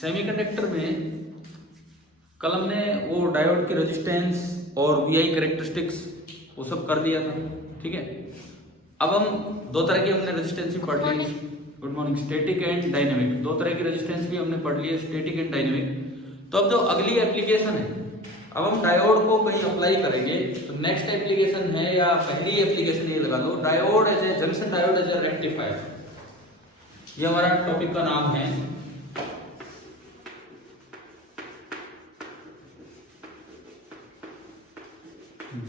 Semiconductor में कल हमने वो डायोड की रेजिस्टेंस और वीआई कैरेक्टरिस्टिक्स वो सब कर दिया था, ठीक है। अब हम दो तरह की हमने रेजिस्टेंस भी पढ़ ली। Good morning. Static and dynamic, दो तरह की रेजिस्टेंस भी हमने पढ़ ली है, स्टैटिक एंड डायनेमिक। तो अब जो अगली एप्लीकेशन है, अब हम डायोड को कहीं अप्लाई करेंगे तो नेक्स्ट एप्लीकेशन है या पहली एप्लीकेशन ये लगा दो, diode as a junction diode as a rectifier. ये हमारा टॉपिक का नाम है।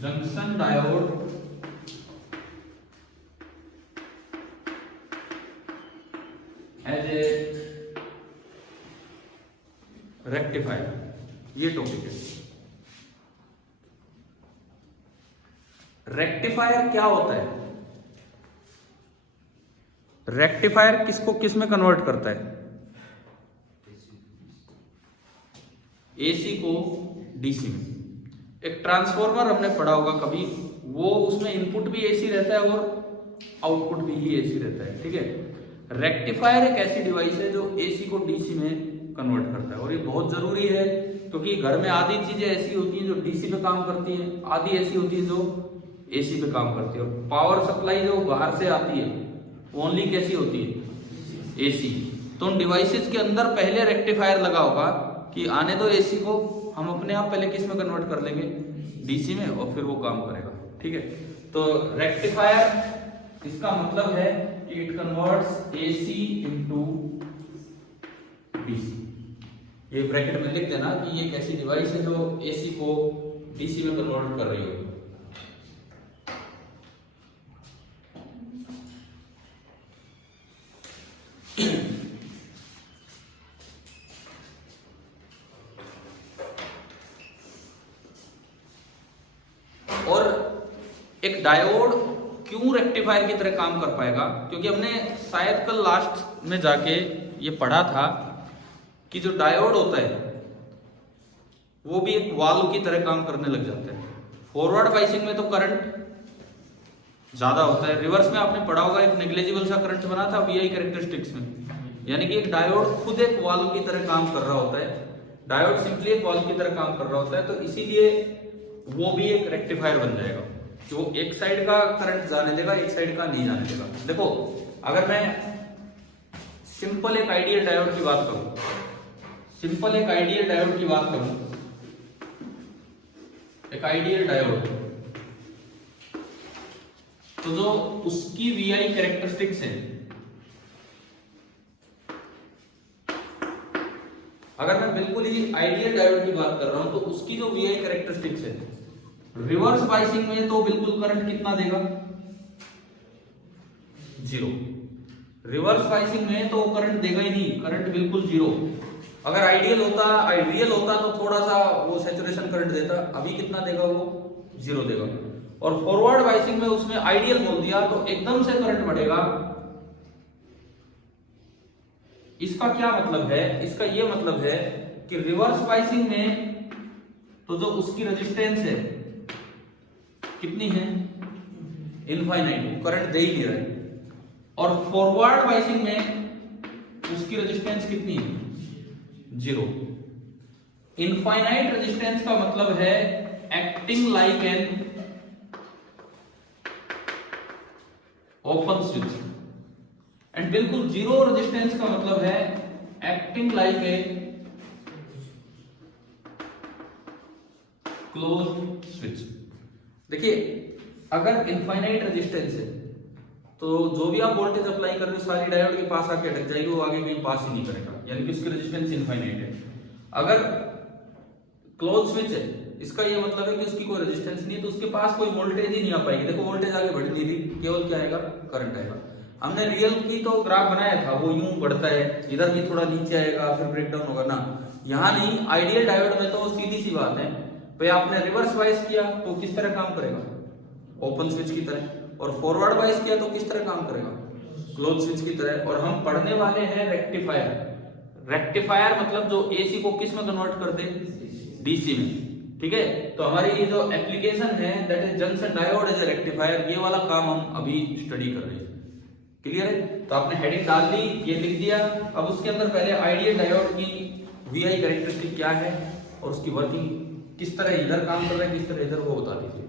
Junction diode as a rectifier, ये टॉपिक है। रेक्टिफायर क्या होता है? रेक्टिफायर किसको किस में कन्वर्ट करता है? एसी को डीसी में। एक ट्रांसफॉर्मर हमने पढ़ा होगा कभी, वो उसमें इनपुट भी एसी रहता है और आउटपुट भी ही एसी रहता है, ठीक है। रेक्टिफायर एक ऐसी डिवाइस है जो एसी को डीसी में कन्वर्ट करता है, और ये बहुत जरूरी है क्योंकि घर में आधी चीजें ऐसी होती हैं जो डीसी पे काम करती हैं, आधी ऐसी होती है जो एसी पे काम करती है। और पावर सप्लाई जो बाहर से आती है ओनली कैसी होती है? एसी। तो उन डिवाइसेस के अंदर पहले रेक्टिफायर लगा होगा कि आने दो एसी को, हम अपने आप पहले किस में कन्वर्ट कर लेंगे? डीसी में, और फिर वो काम करेगा, ठीक है। तो रेक्टिफायर इसका मतलब है कि it converts AC into DC. ये ब्रैकेट में लिख देना कि ये एक ऐसी डिवाइस है जो एसी को डीसी में कन्वर्ट कर रही होगी। और एक डायोड क्यों रेक्टिफायर की तरह काम कर पाएगा? क्योंकि हमने शायद कल लास्ट में जाके ये पढ़ा था कि जो डायोड होता है वो भी एक वाल्व की तरह काम करने लग जाता है। फॉरवर्ड बाइसिंग में तो करंट ज्यादा होता है, रिवर्स में आपने पढ़ा होगा एक नेग्लिजिबल सा करंट बना था वीआई कैरेक्टरिस्टिक्स में। यानी कि एक डायोड खुद एक वाल्व की तरह काम कर रहा होता है, डायोड सिंपली एक वाल्व की तरह काम कर रहा होता है। तो इसीलिए वो भी एक रेक्टिफायर बन जाएगा कि वो एक साइड का करंट जाने देगा, एक साइड का नहीं जाने देगा। देखो, अगर मैं सिंपल एक आइडियल डायोड की बात करूं, सिंपल एक आइडियल डायोड की बात करूं, एक आइडियल डायोड, तो जो उसकी वीआई कैरेक्टरिस्टिक्स है, अगर मैं बिल्कुल ही आइडियल डायोड की बात कर रहा हूं तो उसकी जो वीआई कैरेक्टरिस्टिक्स है, रिवर्स बाइसिंग में तो बिल्कुल करंट कितना देगा? 0। रिवर्स बाइसिंग में तो करंट देगा ही नहीं, करंट बिल्कुल 0। अगर आइडियल होता तो थोड़ा सा वो सैचुरेशन करंट देता, अभी कितना देगा? वो 0 देगा। और फॉरवर्ड बाइसिंग में उसमें आइडियल बोल दिया तो एकदम से करंट बढ़ेगा। इसका क्या मतलब है? इसका ये मतलब है कि रिवर्स बाइसिंग में तो जो उसकी रेजिस्टेंस है कितनी है? इनफाइनाइट, करंट दे ही नहीं रहा है। और फॉरवर्ड बाइसिंग में उसकी रेजिस्टेंस कितनी है? 0। इनफाइनाइट रेजिस्टेंस का मतलब है acting like an open switch, and बिल्कुल 0 रेजिस्टेंस का मतलब है acting like a closed switch. देखिए, अगर इनफाइनाइट रेजिस्टेंस है तो जो भी आप वोल्टेज अप्लाई कर रहे हो सारी डायोड के पास आके अटक जाएगी, वो आगे कहीं पास ही नहीं करेगा, यानी कि उसकी रेजिस्टेंस इनफाइनाइट है। अगर क्लोज स्विच है, इसका ये मतलब है कि उसकी कोई रेजिस्टेंस नहीं है, तो उसके पास कोई वोल्टेज ही नहीं आ पाएगी। देखो, वोल्टेज आगे बढ़ नहीं रही, केवल क्या आएगा? करंट आएगा। हमने रियल की तो ग्राफ बनाया था, वो यूं बढ़ता है, इधर भी थोड़ा नीचे आएगा, फिर ब्रेकडाउन होगा ना। यहाँ नहीं, आइडियल डायोड में तो सीधी सी बात है भाई, आपने रिवर्स बाइस किया तो किस तरह काम करेगा? ओपन स्विच की तरह। और फॉरवर्ड बाइस किया तो किस तरह काम करेगा? क्लोज स्विच की तरह। और हम पढ़ने वाले हैं रेक्टिफायर। रेक्टिफायर मतलब जो एसी को किस में कन्वर्ट कर दे? डीसी में, ठीक है। तो हमारी ये जो एप्लीकेशन है that is junction diode as a rectifier, ये वाला काम हम अभी स्टडी कर रहे हैं। क्लियर है? तो आपने हेडिंग डाल दी, ये लिख दिया। अब उसके अंदर पहले आइडियल डायोड की वीआई कैरेक्टरिस्टिक क्या है और उसकी वर्किंग किस तरह इधर काम कर रहा है, किस तरह इधर, वो बता दीजिए।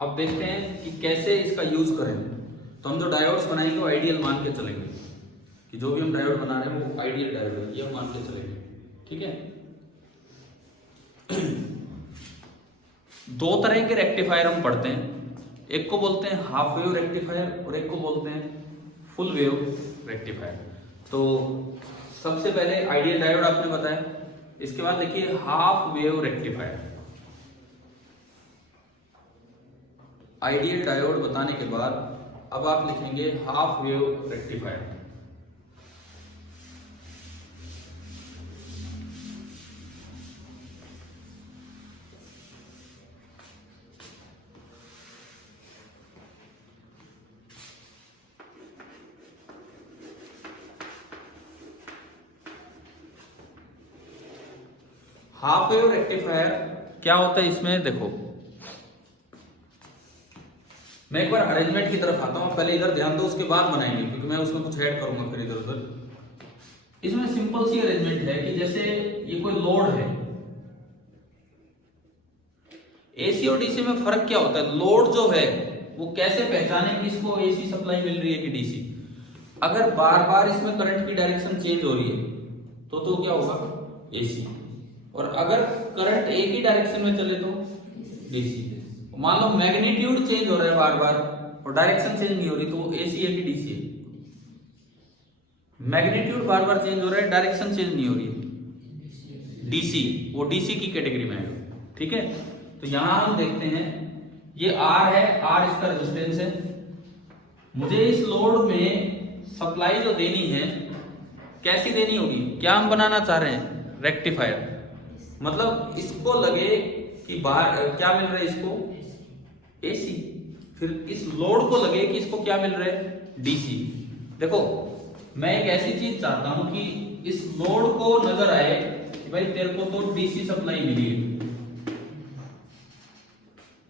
अब देखते हैं कि कैसे इसका यूज करें। तो हम जो डायोड्स बनाएंगे वो आइडियल मान के चलेंगे, कि जो भी हम डायोड बना रहे हैं वो आइडियल डायोड है, ये हम मान के चलेंगे। ठीक है। दो तरह के रेक्टिफायर हम पढ़ते हैं, एक को बोलते हैं हाफ वेव रेक्टिफायर और एक को बोलते हैं फुल वेव रेक्टिफायर। तो सबसे पहले आइडियल डायोड आपने बताया, इसके बाद देखिए half wave rectifier. Ideal diode बताने के बाद अब आप लिखेंगे half wave rectifier. Half wave rectifier क्या होता है, इसमें देखो मैं एक बार अरेंजमेंट की तरफ आता हूं, पहले इधर ध्यान दो, उसके बाद बनाएंगे क्योंकि मैं उसमें कुछ ऐड करूंगा फिर इधर उधर। इसमें सिंपल सी अरेंजमेंट है कि जैसे ये कोई लोड है, एसी और डीसी में फर्क क्या होता है, लोड जो है वो कैसे पहचाने कि इसको एसी सप्लाई मिल रही है कि डीसी। अगर बार बार इसमें करंट की डायरेक्शन चेंज हो रही है तो क्या होगा, एसी। और अगर करंट एक ही डायरेक्शन में चले तो डीसी। मान लो मैग्नीट्यूड चेंज हो रहा है बार बार और डायरेक्शन चेंज नहीं हो रही तो वो एसी है कि डीसी है। मैग्नीट्यूड बार बार चेंज हो रहा है, डायरेक्शन चेंज नहीं हो रही है, डीसी, वो डीसी की कैटेगरी में है। ठीक है। तो यहां हम देखते हैं ये आर है, आर इसका रेजिस्टेंस है, मुझे इस लोड में सप्लाई जो देनी है कैसी देनी होगी, क्या हम बनाना चाह रहे हैं, रेक्टिफायर। मतलब इसको लगे कि बाहर क्या मिल रहा है, इसको एसी, फिर इस लोड को लगे कि इसको क्या मिल रहा है, डीसी। देखो मैं एक ऐसी चीज चाहता हूं कि इस लोड को नजर आए कि भाई तेरे को तो डीसी सप्लाई मिली है,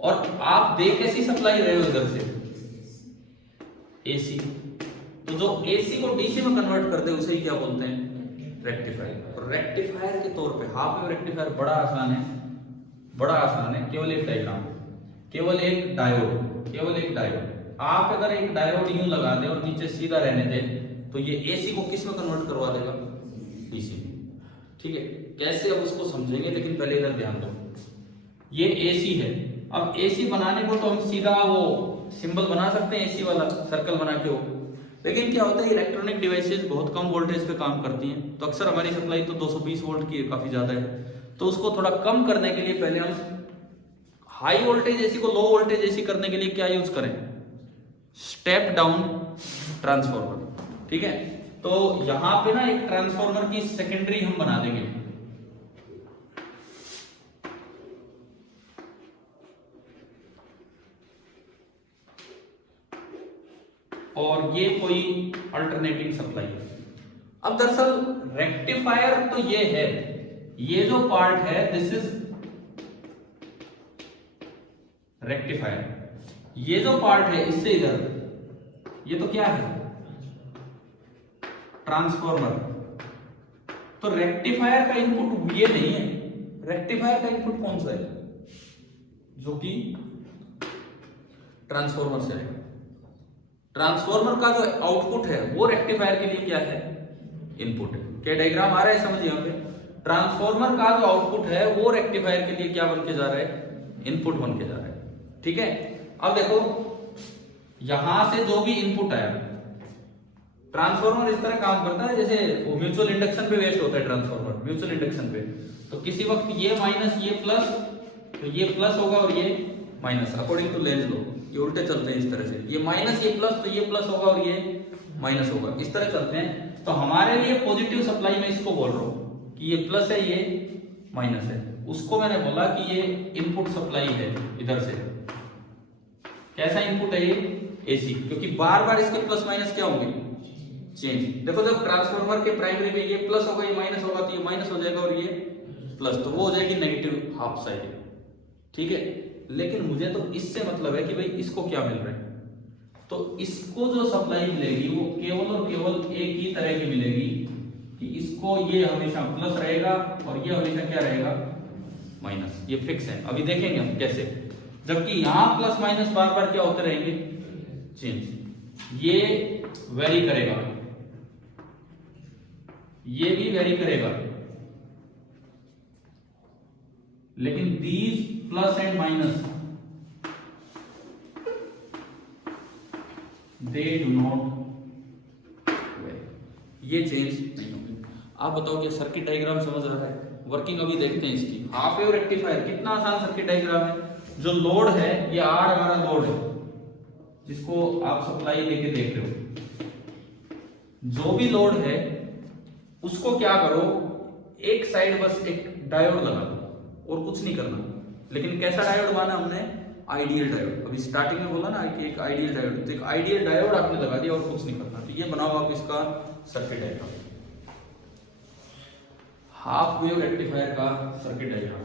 और आप दे कैसी सप्लाई रहे हो इधर से, एसी। तो जो एसी को डीसी में कन्वर्ट कर दे उसे ही क्या बोलते हैं, रेक्टिफायर। और रेक्टिफायर के तौर पे हाफ वेव रेक्टिफायर बड़ा आसान है, बड़ा आसान है, केवल एक डायग्राम, केवल एक डायोड, केवल एक डायोड। आप अगर एक डायोड यूं लगा दे और नीचे सीधा रहने दे तो ये एसी को किस में कन्वर्ट करवा देगा, डीसी। ठीक है, कैसे अब उसको समझेंगे, लेकिन पहले इधर ध्यान दो, ये एसी है। अब एसी बनाने को तो हम सीधा वो सिंबल बना सकते हैं एसी वाला, सर्कल बना के वो, लेकिन क्या होता है इलेक्ट्रॉनिक डिवाइसेस बहुत कम वोल्टेज पे काम करती हैं, तो अक्सर हमारी सप्लाई तो 220 वोल्ट की है, काफी ज्यादा है। तो उसको थोड़ा कम करने के लिए पहले हम हाई वोल्टेज एसी को लो वोल्टेज एसी करने के लिए क्या यूज करें, स्टेप डाउन ट्रांसफार्मर। ठीक है। तो यहां पे ना एक ट्रांसफार्मर की सेकेंडरी हम बना देंगे, और ये कोई अल्टरनेटिंग सप्लाई है। अब दरअसल रेक्टिफायर तो ये है, ये जो पार्ट है दिस इज रेक्टिफायर, ये जो पार्ट है इससे इधर, ये तो क्या है, ट्रांसफार्मर। तो रेक्टिफायर का इनपुट ये नहीं है, रेक्टिफायर का इनपुट कौन सा है, जो कि ट्रांसफार्मर से है। ट्रांसफार्मर का जो आउटपुट है वो रेक्टिफायर के लिए क्या है, इनपुट है। क्या डायग्राम आ रहा है समझ यहाँ पे? ट्रांसफॉर्मर का जो आउटपुट है वो रेक्टिफायर के लिए क्या बन के जा रहा है? इनपुट बन के जा रहा है। ठीक है, अब देखो यहां से जो भी इनपुट आया, ट्रांसफॉर्मर इस तरह काम करता है जैसे वो म्यूचुअल इंडक्शन पे वेस्ट होता है ट्रांसफॉर्मर, म्यूचुअल इंडक्शन पे। तो किसी वक्त ये माइनस ये प्लस, तो ये प्लस होगा और ये minus, according to Lenz law ये उल्टे चलते हैं इस तरह से, ये माइनस ये प्लस, तो ये प्लस होगा और ये माइनस होगा, इस तरह चलते हैं। तो हमारे लिए पॉजिटिव सप्लाई में इसको बोल रहा हूं कि ये प्लस है ये माइनस है, उसको मैंने बोला कि ये इनपुट सप्लाई है इधर से। कैसा इनपुट है ये? एसी, क्योंकि बार बार इसके प्लस माइनस क्या होंगे? चेंज। देखो जब ट्रांसफार्मर के प्राइमरी में ये प्लस होगा ये माइनस होगा, तो ये माइनस हो जाएगा और ये प्लस, तो वो हो जाएगी नेगेटिव हाफ साइकिल। ठीक है, लेकिन मुझे तो इससे मतलब है कि भाई इसको क्या मिल रहा है, तो इसको जो सप्लाई मिलेगी वो केवल और केवल एक ही तरह की मिलेगी कि इसको ये हमेशा प्लस रहेगा और ये हमेशा क्या रहेगा? माइनस। ये फिक्स है, अभी देखेंगे हम कैसे। जबकि यहां प्लस माइनस बार बार क्या होते रहेंगे? चेंज। ये वेरी करेगा, ये भी वेरी करेगा, लेकिन these plus and minus they do not very, ये चेंज नहीं होंगे। आप बताओ क्या सर्किट डायग्राम समझ रहा है? वर्किंग अभी देखते हैं इसकी। हाफ वेव रेक्टिफायर कितना आसान सर्किट डायग्राम है। जो लोड है ये आर हमारा लोड है जिसको आप सप्लाई लेके देख रहे हो। जो भी लोड है उसको क्या करो, एक साइड बस एक डायोड लगा दो और कुछ नहीं करना। लेकिन कैसा डायोड माना हमने? Ideal diode. अभी स्टार्टिंग में बोला ना कि एक आइडियल डायोड, तो एक आइडियल डायोड आपने लगा दिया और कुछ नहीं करना। तो ये बनाओ आप इसका circuit diagram, half wave rectifier का सर्किट डायग्राम।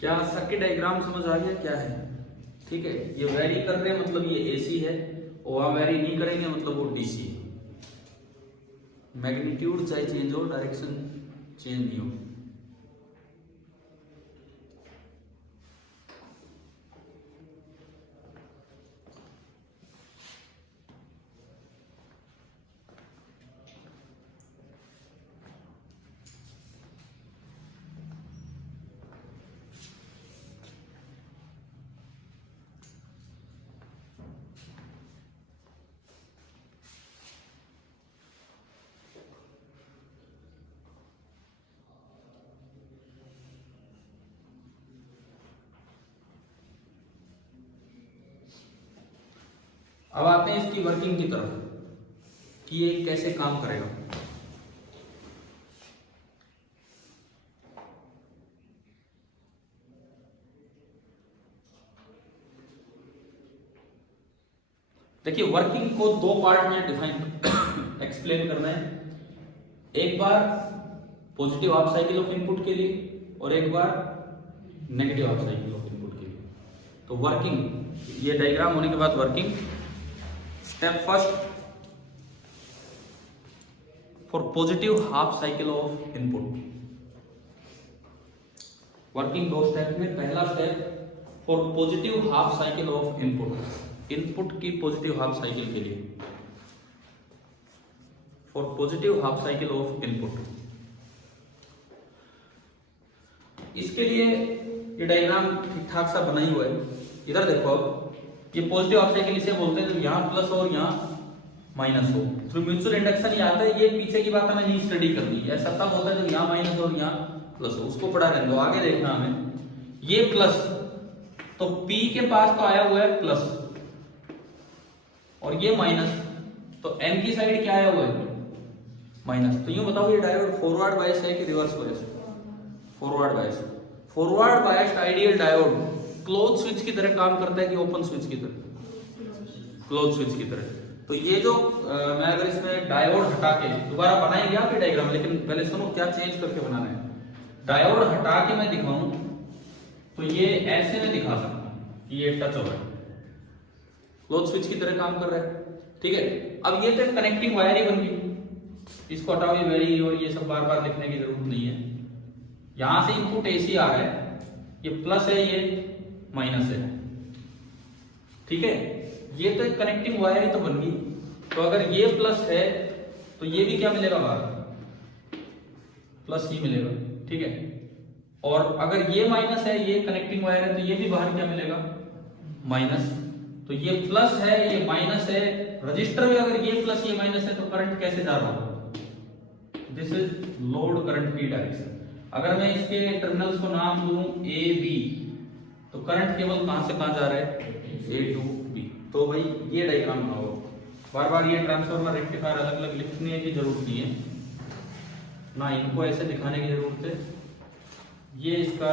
क्या सर्किट डायग्राम समझ आ गया क्या है? ठीक है, ये वेरी कर रहे हैं मतलब ये एसी है, और वहां वेरी नहीं करेंगे मतलब वो डीसी है। मैग्नीट्यूड चाहे चेंज हो, डायरेक्शन चेंज नहीं हो। अब आते हैं इसकी वर्किंग की तरफ कि ये कैसे काम करेगा। देखिए वर्किंग को दो पार्ट में डिफाइन एक्सप्लेन करना है। एक बार positive half cycle of input के लिए और एक बार negative half cycle of input के लिए। तो वर्किंग, ये डायग्राम होने के बाद working step first for positive half cycle of input. Working दो स्टेप में, पहला step for positive half cycle of input, input की पॉजिटिव हाफ साइकिल के लिए, for positive half cycle of input. इसके लिए ये डायग्राम ठीक ठाक सा बना ही हुआ है। इधर देखो, ये पॉजिटिव हाफ साइकिल इसे बोलते हैं जब यहाँ प्लस और यहाँ माइनस हो, थ्रू म्यूचुअल इंडक्शन ही आता है। ये पीछे की बात हमें नहीं स्टडी करनी है, ऐसा तब होता है जब यहाँ माइनस और यहाँ प्लस हो, उसको पढ़ा रहने दो, आगे देखना हमें। ये प्लस, तो P के पास तो आया हुआ है प्लस, और ये माइनस, तो n की साइड क्या आया हुआ है माइनस। तो यूं बताओ ये डायोड फॉरवर्ड बायस है कि reverse bias? Forward bias. Forward biased ideal diode close switch की तरह काम करता है कि ओपन स्विच की तरह? क्लोज स्विच की तरह। तो ये जो मैं अगर इसमें डायोड हटा के दोबारा बनाएंगे आप ये डायग्राम, लेकिन पहले सुनो क्या चेंज करके बनाना है। डायोड हटा के मैं दिखाऊं तो ये ऐसे में दिखा सकता हूं कि ये टच हो रहा है, क्लोज स्विच की तरह काम कर रहा है, ठीक है। अब ये तो कनेक्टिंग वायर ही बन गई, इसको हटाओ, ये वेरी और ये सब बार बार लिखने की जरूरत नहीं है। यहां से इनपुट एसी आ रहा है, ये प्लस है ये माइनस है, ठीक है। ये तो एक कनेक्टिंग वायर ही तो बन गई। तो अगर ये प्लस है तो ये भी क्या मिलेगा बाहर? प्लस ही मिलेगा, ठीक है। और अगर ये माइनस है, ये कनेक्टिंग वायर है, तो ये भी बाहर क्या मिलेगा? माइनस। तो ये प्लस है ये माइनस है, रजिस्टर में अगर ये प्लस ये माइनस है तो करंट कैसे जा रहा होगा? दिस इज लोड करंट की डायरेक्शन। अगर मैं इसके टर्मिनल्स को नाम दूं ए बी, तो करंट केवल कहां से कहां जा रहा है? ए टू बी। तो भाई ये डायग्राम बनाओ, बार बार ये ट्रांसफार्मर रेक्टिफायर अलग अलग लिखने की जरूरत नहीं है ना, इनको ऐसे दिखाने की जरूरत है। ये इसका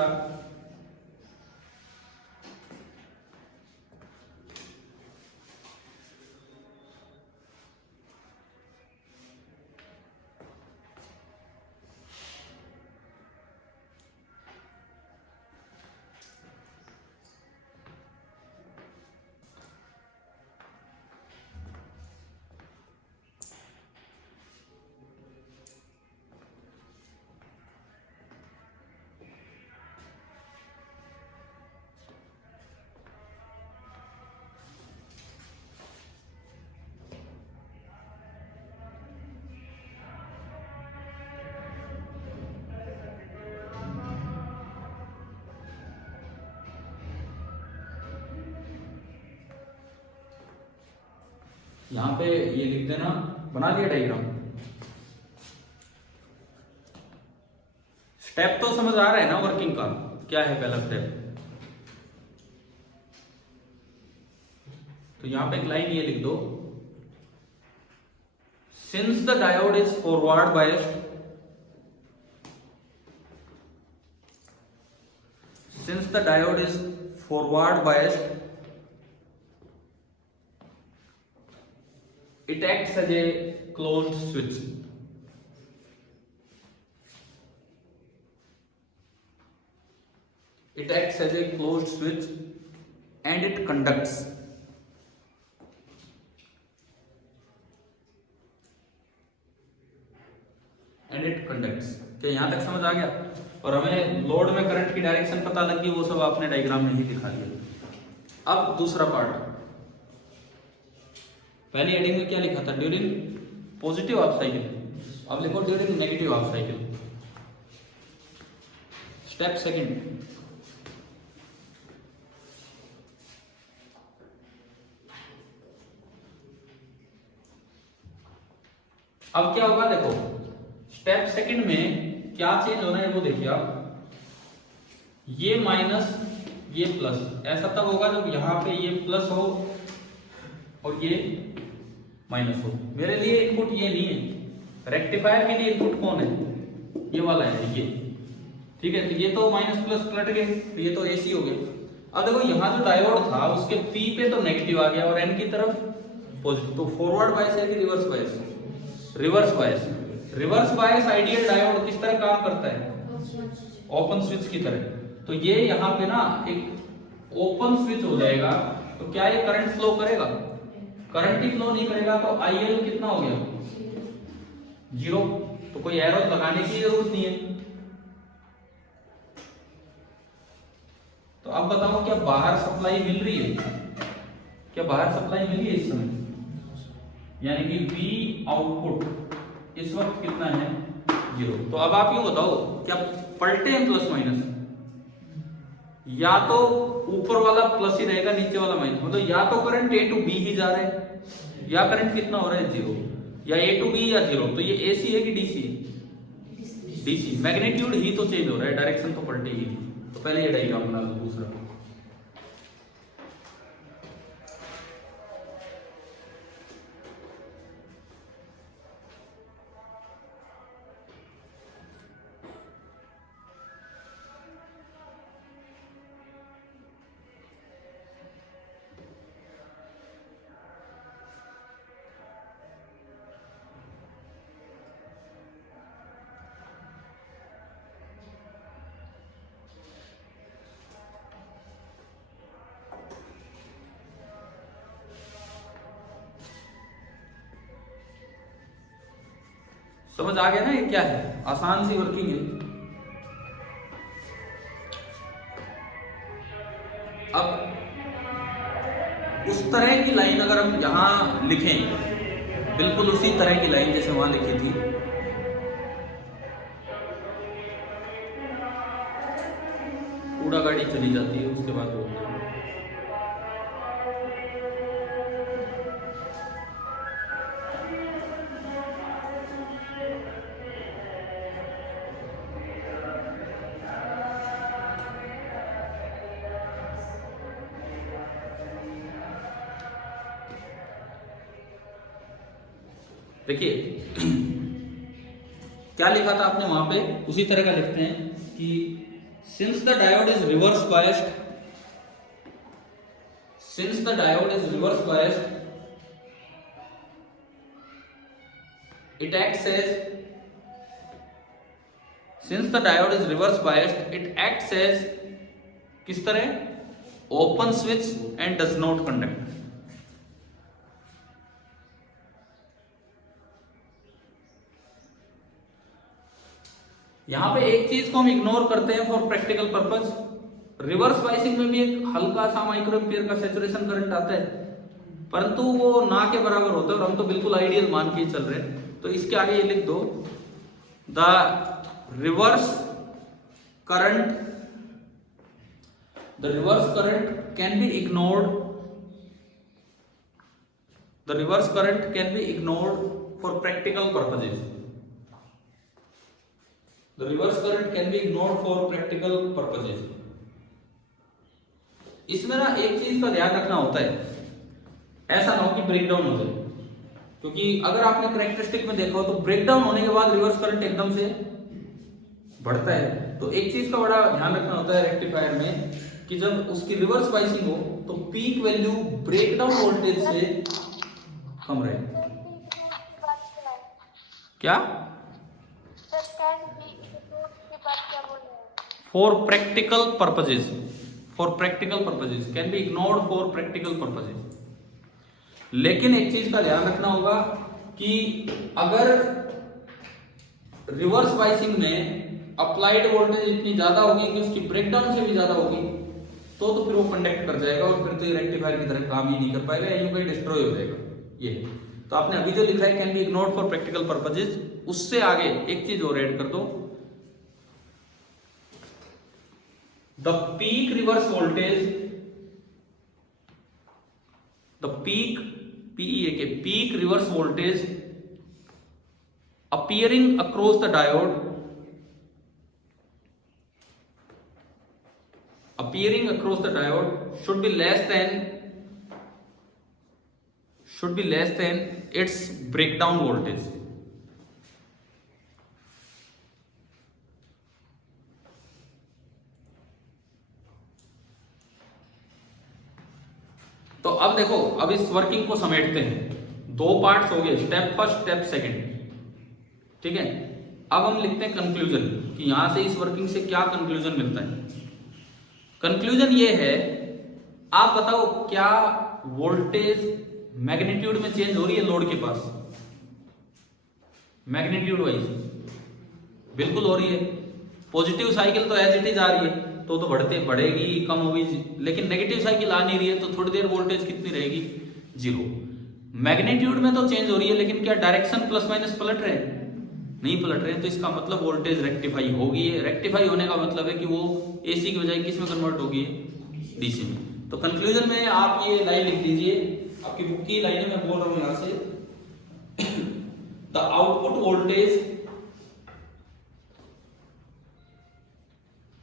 यहां पे ये लिख देना, बना दिया डायग्राम। स्टेप तो समझ आ रहा है ना वर्किंग का? क्या है पहला स्टेप? तो यहां पे एक लाइन ये लिख दो, since the diode is forward biased, since the diode is forward biased, it acts as a closed switch. It acts as a closed switch and it conducts. And it conducts. क्या यहां तक समझ आ गया? और हमें लोड में current की direction पता लग गई, वो सब आपने डायग्राम में ही दिखा दिया। अब दूसरा पार्ट, पहली हेडिंग में क्या लिखा था? ड्यूरिंग पॉजिटिव हाफ साइकिल, अब लिखो during negative half cycle. Step second, अब क्या होगा देखो, स्टेप सेकंड में क्या चेंज होना है वो देखिए आप। ये माइनस ये प्लस, ऐसा तब होगा जब यहां पे ये प्लस हो और ये माइनस हो। मेरे लिए इनपुट ये नहीं है, रेक्टिफायर के लिए इनपुट कौन है? ये वाला है ये, ठीक है। तो ये तो माइनस प्लस पलट गए, तो ये तो एसी हो गया। अब देखो यहाँ जो डायोड था उसके पी पे तो नेगेटिव आ गया और एन की तरफ पॉजिटिव। तो फॉरवर्ड बायस है कि reverse bias? Reverse bias. Reverse bias ideal diode किस तरह काम करता है? ओपन स्विच की तरह। तो ये यहाँ पे ना एक ओपन स्विच हो जाएगा, तो क्या ये करंट फ्लो करेगा? करंट ही फ्लो नहीं करेगा, तो आईएल कितना हो गया? 0। तो कोई एरो लगाने की जरूरत नहीं है। तो अब बताओ क्या बाहर सप्लाई मिल रही है? क्या बाहर सप्लाई मिली है इस समय? यानी कि V आउटपुट इस वक्त कितना है? 0। तो अब आप यूं बताओ क्या पलटे हैं प्लस माइनस? या तो ऊपर वाला प्लस ही रहेगा, नीचे वाला माइनस। मतलब या तो करंट A टू B ही जा रहा है, या करंट कितना हो रहा है? 0, या A टू B या 0। तो ये AC है कि DC है? DC। मैग्नीट्यूड ही तो चेंज हो रहा है, डायरेक्शन तो पलटे ही। तो पहले ये डायग्राम बना लो। दूसरा समझ आ गया ना, ये क्या है, आसान सी वर्किंग है। अब उस तरह की लाइन अगर हम यहां लिखें, बिल्कुल उसी तरह की लाइन जैसे वहां लिखी थी, कूड़ा गाड़ी चली जाती है, उसके बाद बोलते हैं देखिए क्या लिखा था आपने वहां पे, उसी तरह का लिखते हैं कि since the diode is reverse biased, since the diode is reverse biased, it acts as, since the diode is reverse biased it acts as किस तरह, open switch and does not conduct। यहां पे एक चीज को हम इग्नोर करते हैं for practical purpose, reverse biasing में भी एक हल्का सा माइक्रो एम्पियर का सैचुरेशन करंट आता है, परंतु वो ना के बराबर होता है और हम तो बिल्कुल आइडियल मान के ही चल रहे हैं। तो इसके आगे ये लिख दो, the reverse current can be ignored, the reverse current can be ignored for practical purposes, the reverse current can be ignored for practical purposes. इसमें ना एक चीज का ध्यान रखना होता है, ऐसा ना हो कि ब्रेकडाउन हो जाए, क्योंकि अगर आपने कैरेक्टरिस्टिक में देखा हो तो ब्रेकडाउन होने के बाद रिवर्स करंट एकदम से बढ़ता है। तो एक चीज का बड़ा ध्यान रखना होता है रेक्टिफायर में कि जब उसकी रिवर्स बाइसिंग हो तो पीक वैल्यू ब्रेकडाउन वोल्टेज से कम रहे। क्या for practical purposes, for practical purposes can be ignored for practical purposes. लेकिन एक चीज का ध्यान रखना होगा कि अगर रिवर्स बाइसिंग में अप्लाइड वोल्टेज इतनी ज्यादा होगी कि उसकी ब्रेकडाउन से भी ज्यादा होगी तो फिर वो कंडक्ट कर जाएगा और फिर तो ये रेक्टिफायर की तरह काम ही नहीं कर पाएगा, या कहीं डिस्ट्रॉय हो जाएगा। ये तो आपने अभी जो लिखा है can be ignored for practical purposes, उससे आगे एक चीज और ऐड कर दो, the peak reverse voltage, the peak peak reverse voltage appearing across the diode, should be less than its breakdown voltage। तो अब देखो, अब इस वर्किंग को समेटते हैं, दो पार्ट्स हो गए, स्टेप फर्स्ट स्टेप सेकंड, ठीक है। अब हम लिखते हैं कंक्लूजन कि यहां से इस वर्किंग से क्या कंक्लूजन मिलता है। कंक्लूजन ये है, आप बताओ क्या वोल्टेज मैग्नीट्यूड में चेंज हो रही है लोड के पास, मैग्नीट्यूड वाइज बिल्कुल हो रही है। पॉजिटिव साइकिल तो एज इट इज आ रही है तो बढ़ेगी, कम होगी, लेकिन नेगेटिव साइकिल आ नहीं रही है तो थोड़ी देर वोल्टेज कितनी रहेगी, 0। मैग्नीट्यूड में तो चेंज हो रही है, लेकिन क्या डायरेक्शन प्लस माइनस पलट रहे हैं, नहीं पलट रहे हैं, तो इसका मतलब वोल्टेज रेक्टिफाई होगी है। रेक्टिफाई होने का मतलब है कि वो एसी की बजाय किस में कन्वर्ट होगी, डीसी में। तो कंक्लूजन में आप ये लाइन लिख दीजिए, आपकी बुक की लाइन है, मैं बोल रहा हूं यहां से, the output voltage,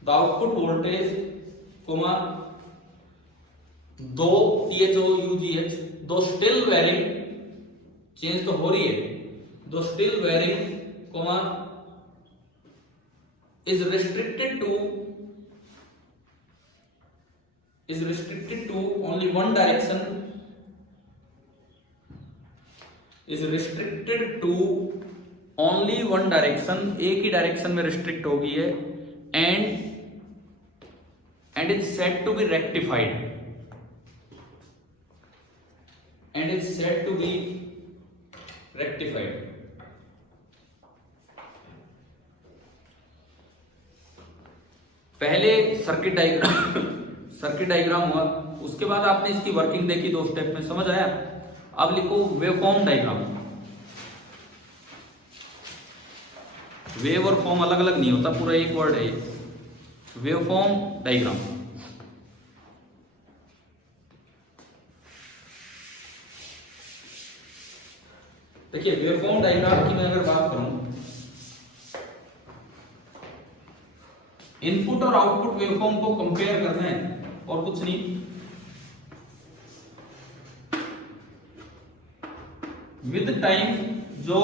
the output voltage comma though THOUGH, though still varying, change तो हो रही है, though still varying comma is restricted to only one direction, is restricted to only one direction, एक ही डायरेक्शन में रिस्ट्रिक्ट हो गई है, and is said to be rectified, पहले सर्किट डायग्राम हुआ, उसके बाद आपने इसकी वर्किंग देखी 2 स्टेप में, समझ आया। अब लिखो वेवफॉर्म डायग्राम। वेव और फॉर्म अलग अलग नहीं होता, पूरा एक वर्ड है ये, वेवफॉर्म डायग्राम। देखिए वेवफॉर्म डायग्राम की मैं अगर बात करूं, इनपुट और आउटपुट वेवफॉर्म को कंपेयर करना है और कुछ नहीं। विद टाइम जो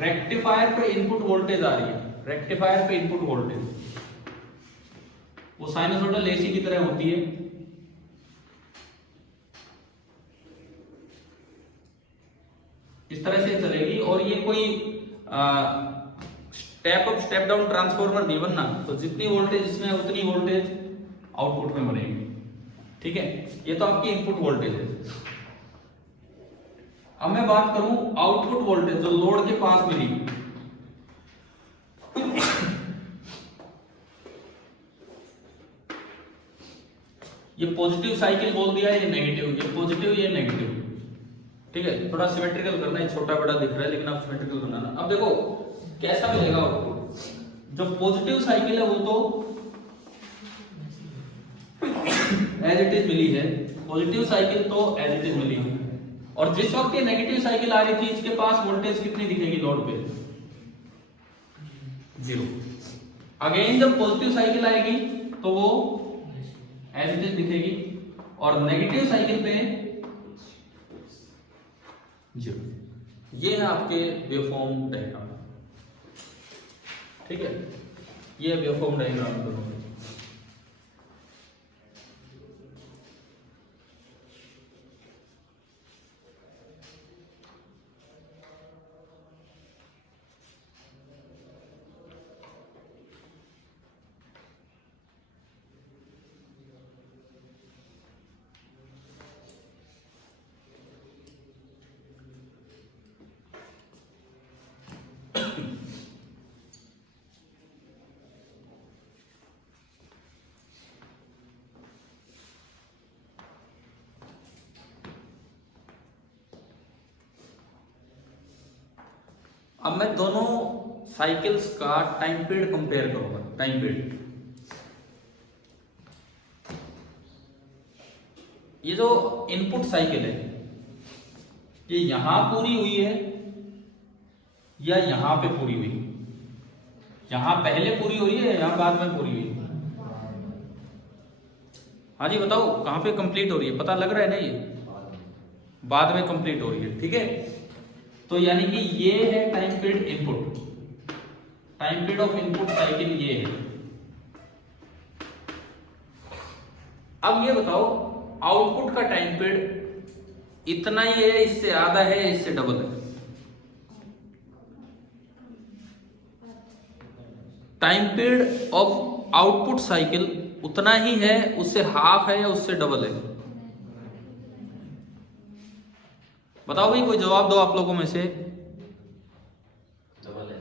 रेक्टिफायर पे इनपुट वोल्टेज आ रही है, रेक्टिफायर पे इनपुट वोल्टेज वो साइनसोइडल एसी की तरह होती है। इस तरह से चलेगी, और ये कोई step up step down transformer नहीं बनना। तो जितनी वोल्टेज इसमें उतनी वोल्टेज आउटपुट में बनेगी, ठीक है। ये तो आपकी इनपुट वोल्टेज है। अब मैं बात करूं आउटपुट वोल्टेज जो लोड के पास मिली, ये पॉजिटिव साइकिल बोल दिया, ये नेगेटिव, ये पॉजिटिव ये नेगेटिव, ठीक है। थोड़ा सिमेट्रिकल करना है, छोटा बड़ा दिख रहा है लेकिन आप सिमेट्रिकल बनाना। अब देखो कैसा मिलेगा आउटपुट। जो पॉजिटिव साइकिल है वो तो एज इट इज मिली है, पॉजिटिव साइकिल तो एज इट इज मिली है। और जिस वक्त ये नेगेटिव साइकिल आ रही थी, इसके पास वोल्टेज कितनी दिखेगी लोड पे? 0। अगेन जब पॉजिटिव साइकिल आएगी तो वो एज इट इज दिखेगी, और नेगेटिव साइकिल पे 0। ये है आपके वेवफॉर्म डायग्राम, ठीक है। ये वेवफॉर्म डायग्राम दोनों में। अब मैं दोनों साइकिल्स का टाइम पीरियड कंपेयर करूंगा। टाइम पीरियड, ये जो इनपुट साइकिल है ये यहां पूरी हुई है या यहां पे पूरी हुई? यहां पहले पूरी हुई है, यहां बाद में पूरी हुई? हाँ जी बताओ, कहां पे कंप्लीट हो रही है? पता लग रहा है ना, ये बाद में कंप्लीट हो रही है, ठीक है। तो यानी कि ये है time period input, time period of input cycle ये है। अब ये बताओ आउटपुट का टाइम पीरियड इतना ही है, इससे आधा है, इससे डबल है? Time period of output cycle उतना ही है, उससे हाफ है या उससे डबल है? बताओ भाई, कोई जवाब दो आप लोगों में से। डबल है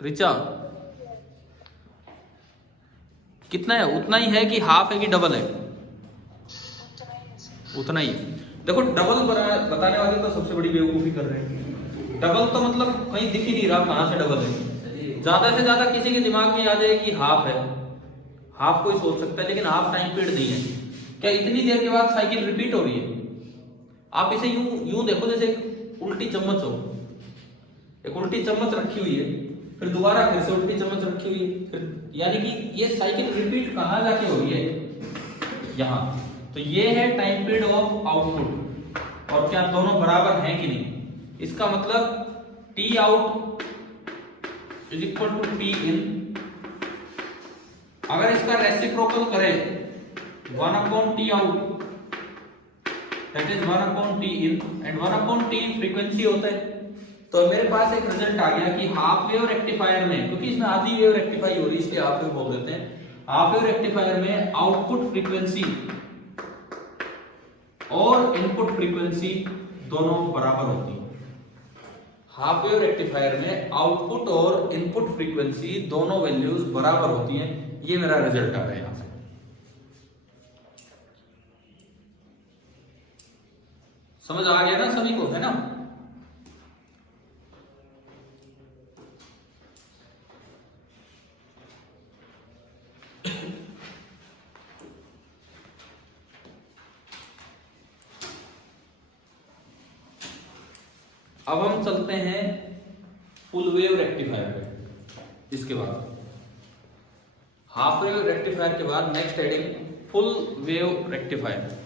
रिचा, कितना है? उतना ही है कि हाफ है कि डबल है? उतना ही। देखो डबल बताने वाले तो सबसे बड़ी बेवकूफी कर रहे हैं। डबल तो मतलब कहीं दिख ही नहीं रहा, कहां से डबल है? ज्यादा से ज्यादा किसी के दिमाग में आ जाए कि हाफ है, हाफ कोई सोच सकता है, लेकिन हाफ टाइम पीरियड नहीं है। क्या इतनी देर के बाद साइकिल रिपीट हो रही है? आप इसे यूं देखो जैसे एक उल्टी चम्मच हो, एक उल्टी चम्मच रखी हुई है, फिर दोबारा फिर से उल्टी चम्मच रखी हुई है, फिर यानी कि ये साइकिल रिपीट कहां जाके हो रही है? यहां। तो ये है टाइम पीरियड ऑफ आउटपुट। और क्या दोनों बराबर हैं कि नहीं? इसका मतलब T out is equal to T in. अगर इसका रेसिप्रोकल करें 1/T out, that is 1/T in and 1/T frequency होता है। तो मेरे पास एक रिजल्ट आ गया कि हाफ वेव रेक्टिफायर में, क्योंकि इसमें आधी वेव रेक्टिफाई हो रही है इसलिए हाफ वेव बोल देते हैं, हाफ वेव रेक्टिफायर में आउटपुट फ्रीक्वेंसी और इनपुट फ्रीक्वेंसी दोनों बराबर होती है। हाफ वेव रेक्टिफायर में आउटपुट और इनपुट फ्रीक्वेंसी दोनों वैल्यूज बराबर होती हैं। ये मेरा रिजल्ट आ रहा है यहां से। समझ आ गया ना सभी को, है ना? अब हम चलते हैं फुल वेव रेक्टिफायर पे। इसके बाद हाफ वेव रेक्टिफायर के बाद next heading full wave rectifier.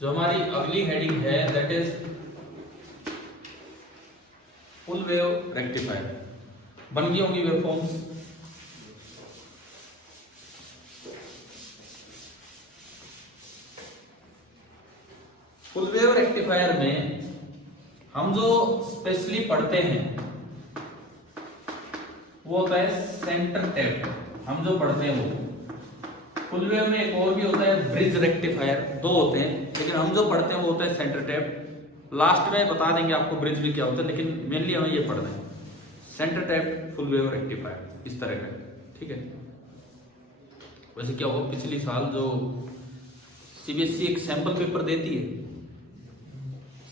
जो हमारी अगली हेडिंग है that is full wave rectifier. बन गई होंगी वेवफॉर्म्स। फुल वेव रेक्टिफायर में हम जो स्पेशली पढ़ते हैं वो होता है सेंटर टैप। हम जो पढ़ते हैं वो फुल वेव में एक और भी होता है ब्रिज रेक्टिफायर, दो होते हैं, लेकिन हम जो पढ़ते हैं वो होता है सेंटर टैप। लास्ट में बता देंगे आपको ब्रिज भी क्या होता है, लेकिन मेनली हमें ये पढ़ना है centre tap full wave rectifier इस तरह का, ठीक है। वैसे क्या हुआ, पिछली साल जो सीबीएसई एक सैंपल पेपर देती है,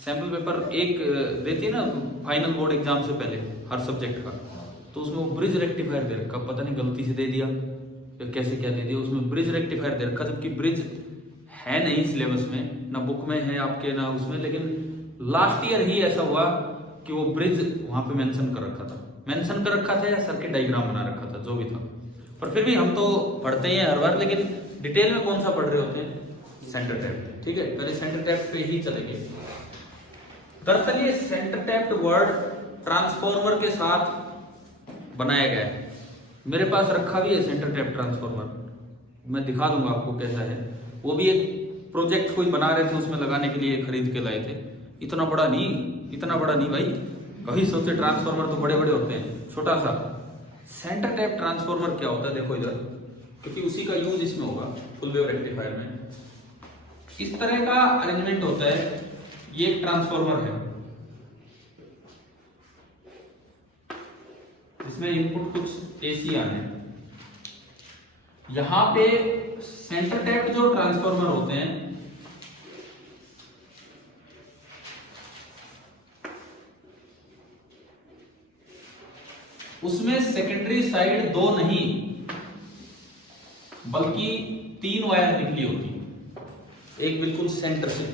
सैंपल पेपर एक देती है ना फाइनल बोर्ड एग्जाम से पहले हर सब्जेक्ट का, तो उसमें वो ब्रिज रेक्टिफायर दे रखा, पता नहीं गलती से दे दिया या कैसे क्या दे दिया, उसमें ब्रिज रेक्टिफायर दे रखा, जबकि ब्रिज है नहीं सिलेबस में, ना बुक में है आपके ना उसमें, लेकिन लास्ट ईयर ही ऐसा हुआ कि वो ब्रिज वहां पे मेंशन कर रखा था या सर्किट डायग्राम बना रखा था, जो भी था। पर फिर भी हम तो पढ़ते हैं हर बार, लेकिन डिटेल में कौन सा पढ़ रहे होते हैं, सेंटर टैप, ठीक है। पहले सेंटर टैप पे ही चलेंगे। दरअसल ये सेंटर टैप वर्ड ट्रांसफॉर्मर के साथ बनाया गया है। मेरे पास रखा भी है सेंटर टैप ट्रांसफॉर्मर, मैं दिखा दूंगा आपको कैसा है। वो भी एक प्रोजेक्ट कोई बना रहे थे, उसमें लगाने के लिए खरीद के लाए थे। इतना बड़ा नहीं भाई, कभी सोचे ट्रांसफॉर्मर तो बड़े बड़े होते हैं, छोटा सा सेंटर टैप ट्रांसफॉर्मर क्या होता है देखो इधर, क्योंकि उसी का यूज इसमें होगा फुल वेव रेक्टिफायर में। इस तरह का अरेंजमेंट होता है। ये एक ट्रांसफॉर्मर है, इसमें इनपुट कुछ एसी आने हैं। यहां पे सेंटर टैप जो ट्रांसफॉर्मर होते हैं उसमें सेकेंडरी साइड दो नहीं बल्कि 3 वायर निकली होती, एक बिल्कुल सेंटर से,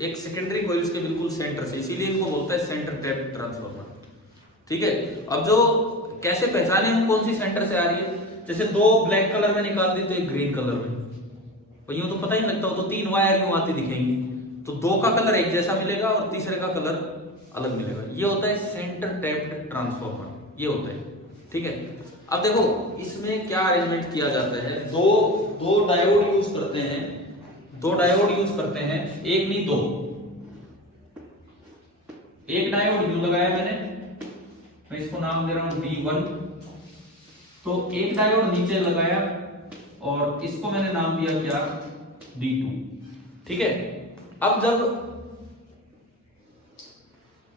एक सेकेंडरी कॉइल्स के बिल्कुल सेंटर से, इसीलिए इनको बोलता है सेंटर टैप ट्रांसफॉर्मर, ठीक है। अब जो कैसे पहचाने हम कौन सी सेंटर से आ रही है, जैसे 2 ब्लैक कलर में निकाल दी तो एक ग्रीन कलर में, तो यूं तो पता ही लगता हो, तो 3 वायर क्यों आती दिखेंगी, तो 2 का कलर एक जैसा मिलेगा और तीसरे का कलर अलग मिलेगा। ये होता है सेंटर टैप ट्रांसफॉर्मर, ये होता है, ठीक है। अब देखो इसमें क्या अरेंजमेंट किया जाता है, दो डायोड यूज करते हैं, 2 डायोड यूज करते हैं, एक नहीं 2। एक डायोड यूं लगाया मैंने, मैं इसको नाम दे रहा हूं D1, तो एक डायोड नीचे लगाया और इसको मैंने नाम दिया क्या, D2, ठीक है। अब जब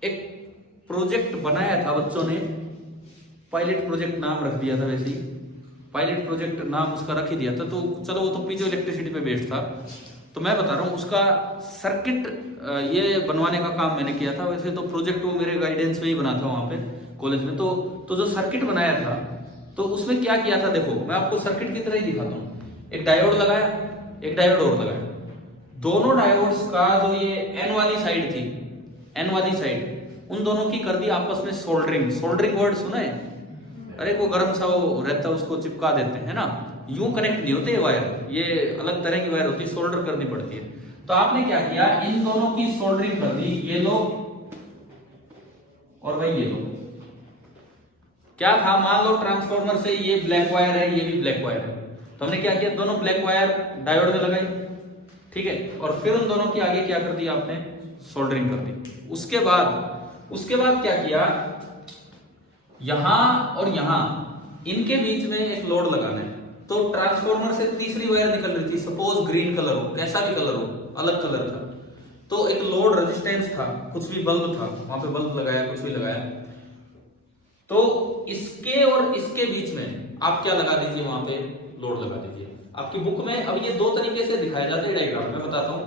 एक प्रोजेक्ट बनाया था बच्चों ने, पायलट प्रोजेक्ट नाम रख दिया था, वैसे ही पायलट प्रोजेक्ट नाम उसका रख ही दिया था, तो चलो वो तो पीजो इलेक्ट्रिसिटी पे बेस्ड था। तो मैं बता रहा हूँ उसका सर्किट ये बनवाने का काम मैंने किया था। वैसे तो प्रोजेक्ट वो मेरे गाइडेंस में ही बना था वहां पे कॉलेज में, तो जो सर्किट बनाया था तो उसमें क्या किया था, देखो मैं आपको सर्किट की तरह ही दिखाता हूँ। एक डायोड लगाया, एक डायोड और लगाया, दोनों डायोड्स का जो ये एन वाली साइड थी, एन वाली साइड, उन दोनों की कर दी आपस में सोल्डरिंग। सोल्डरिंग वर्ड सुना है? अरे वो गर्म सा वो रहता है, उसको चिपका देते हैं ना, यूं कनेक्ट नहीं होते ये वायर, ये अलग तरह की वायर होती है, सोल्डर करनी पड़ती है। तो आपने क्या किया, इन दोनों की सोल्डरिंग कर दी, ये लो और भाई ये लो। क्या था, मान लो ट्रांसफॉर्मर से ये ब्लैक वायर है, ये भी ब्लैक वायर है, तो हमने क्या किया, दोनों ब्लैक वायर डायोड में लगाई, ठीक है, और फिर उन दोनों की आगे क्या कर दिया आपने, सोल्डरिंग कर दी। उसके बाद क्या किया, यहां और यहां इनके बीच में एक लोड लगाना है। तो ट्रांसफॉर्मर से तीसरी वायर निकल रही थी, सपोज ग्रीन कलर हो, कैसा भी कलर हो, अलग कलर था, तो एक लोड रेजिस्टेंस था, कुछ भी बल्ब था, वहां पे बल्ब लगाया, कुछ भी लगाया, तो इसके और इसके बीच में आप क्या लगा दीजिए, वहां पे लोड लगा दीजिए। आपकी बुक में अब ये दो तरीके से दिखाया जाता है डायग्राम, मैं बताता हूँ।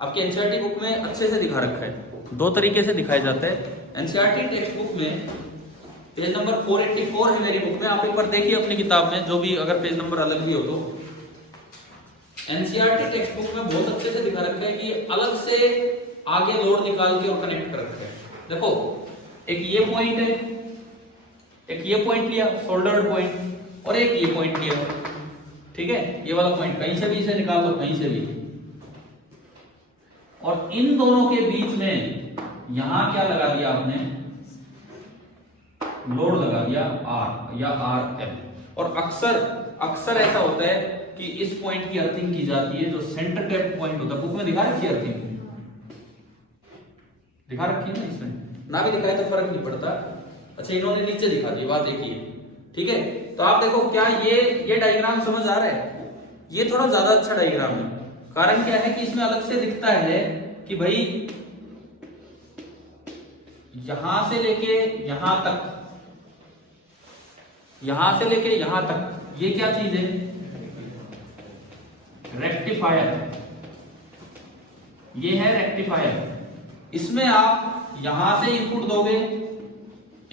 आपकी एनसीईआरटी बुक में अच्छे से दिखा रखा है, दो तरीके से दिखाए जाते हैं। एनसीईआरटी टेक्स्ट बुक में पेज नंबर 484 है मेरी बुक में, आप एक बार देखिए अपनी किताब में, जो भी अगर पेज नंबर अलग भी हो तो। एनसीईआरटी टेक्स्ट बुक में बहुत अच्छे से दिखा रखा है कि अलग से आगे लोड निकाल के और कनेक्ट कर रखा है। देखो एक ये पॉइंट है, एक ये पॉइंट लिया सोल्डर्ड पॉइंट, और एक ये पॉइंट लिया, ठीक है, ये वाला पॉइंट कहीं से भी इसे निकाल दो, कहीं से भी, और इन दोनों के बीच में यहां क्या लगा दिया आपने, लोड लगा दिया R या RM। और अक्सर अक्सर ऐसा होता है कि इस पॉइंट की अर्थिंग की जाती है, जो सेंटर टैप पॉइंट होता है, बुक में दिखा रखी है अर्थिंग, दिखा रखी है ना, इसमें ना भी दिखाए तो फर्क नहीं पड़ता। अच्छा इन्होंने नीचे दिखा दी, बात एक ही है, ठीक है। तो आप देखो क्या ये डायग्राम समझ आ रहा है, ये थोड़ा ज्यादा अच्छा डायग्राम है। कारण क्या है कि इसमें अलग से दिखता है कि भाई यहां से लेके यहां तक, यहां से लेके यहां तक ये क्या चीज है, रेक्टिफायर, ये है रेक्टिफायर। इसमें आप यहां से इनपुट दोगे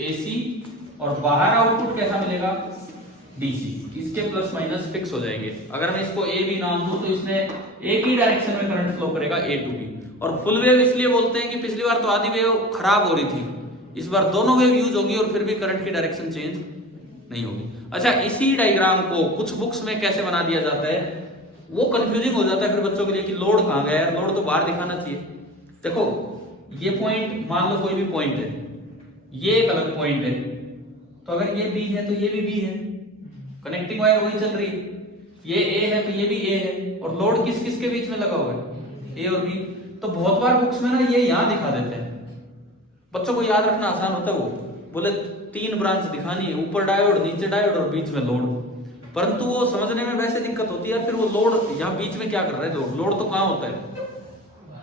एसी, और बाहर आउटपुट कैसा मिलेगा, डीसी। इसके प्लस माइनस फिक्स हो जाएंगे। अगर मैं इसको ए बी नाम दूं तो इसमें एक ही डायरेक्शन में करंट फ्लो करेगा, ए टू बी। और फुल वेव इसलिए बोलते हैं कि पिछली बार तो आधी वेव खराब हो रही थी, इस बार दोनों वेव यूज होगी और फिर भी करंट की डायरेक्शन चेंज नहीं होगी। अच्छा इसी डायग्राम को कुछ बुक्स में कैसे बना दिया जाता है, वो कंफ्यूजिंग हो जाता है फिर बच्चों के लिए कि लोड कहां गया है, लोड तो बाहर दिखाना चाहिए। देखो ये पॉइंट मान लो कोई भी पॉइंट है, ये एक अलग पॉइंट है, तो अगर ये बी है तो ये भी बी है, कनेक्टिंग वायर वही चल रही है, ये ए है तो ये भी ए है, और लोड किस किस के बीच में लगा हुआ है, ए और बी। तो बहुत बार बुक्स में ना ये यहां दिखा देते हैं, बच्चों को याद रखना आसान होता है, वो बोले 3 ब्रांच दिखानी है, ऊपर डायोड, नीचे डायोड और बीच में लोड, परंतु वो समझने में वैसे दिक्कत होती है। फिर वो लोड यहाँ बीच में क्या कर रहा है, लोड तो कहाँ होता है,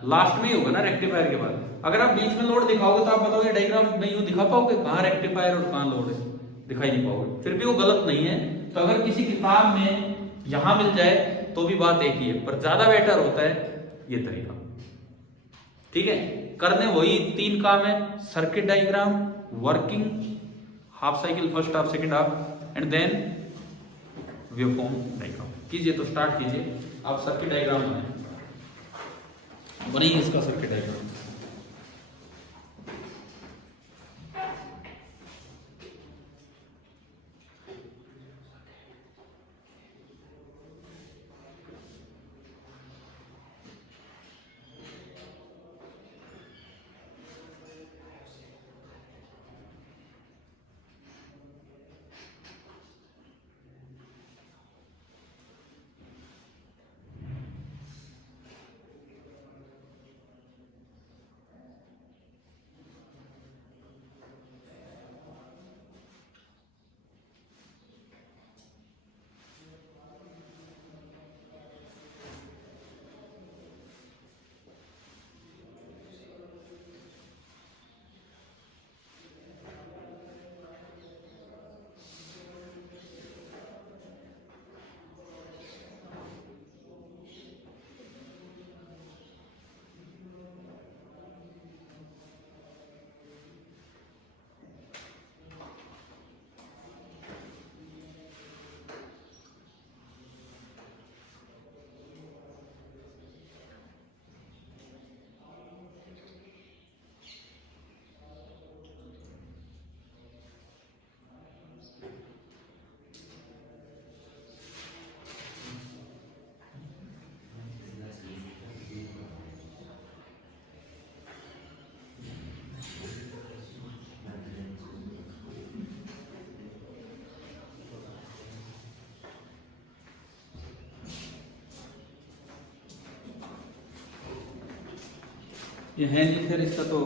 लास्ट में ही होगा ना रेक्टिफायर के बाद। अगर आप बीच में लोड दिखाओगे तो आप बताओगे डायग्राम में यूं दिखा पाओगे, कहाँ रेक्टिफायर और कहाँ लोड है, दिखाई नहीं पाओगे। फिर भी वो गलत नहीं है, तो अगर किसी किताब में यहां मिल जाए तो भी बात एक ही है, पर ज्यादा बेटर होता है ये तरीका, ठीक है। करने वही 3 काम है, circuit diagram, working half cycle, first half, second half, and then waveform diagram. कीजिए तो स्टार्ट कीजिए, आप सर्किट डायग्राम बनाइए इसका सर्किट डायग्राम। ये है नहीं, फिर इसका तो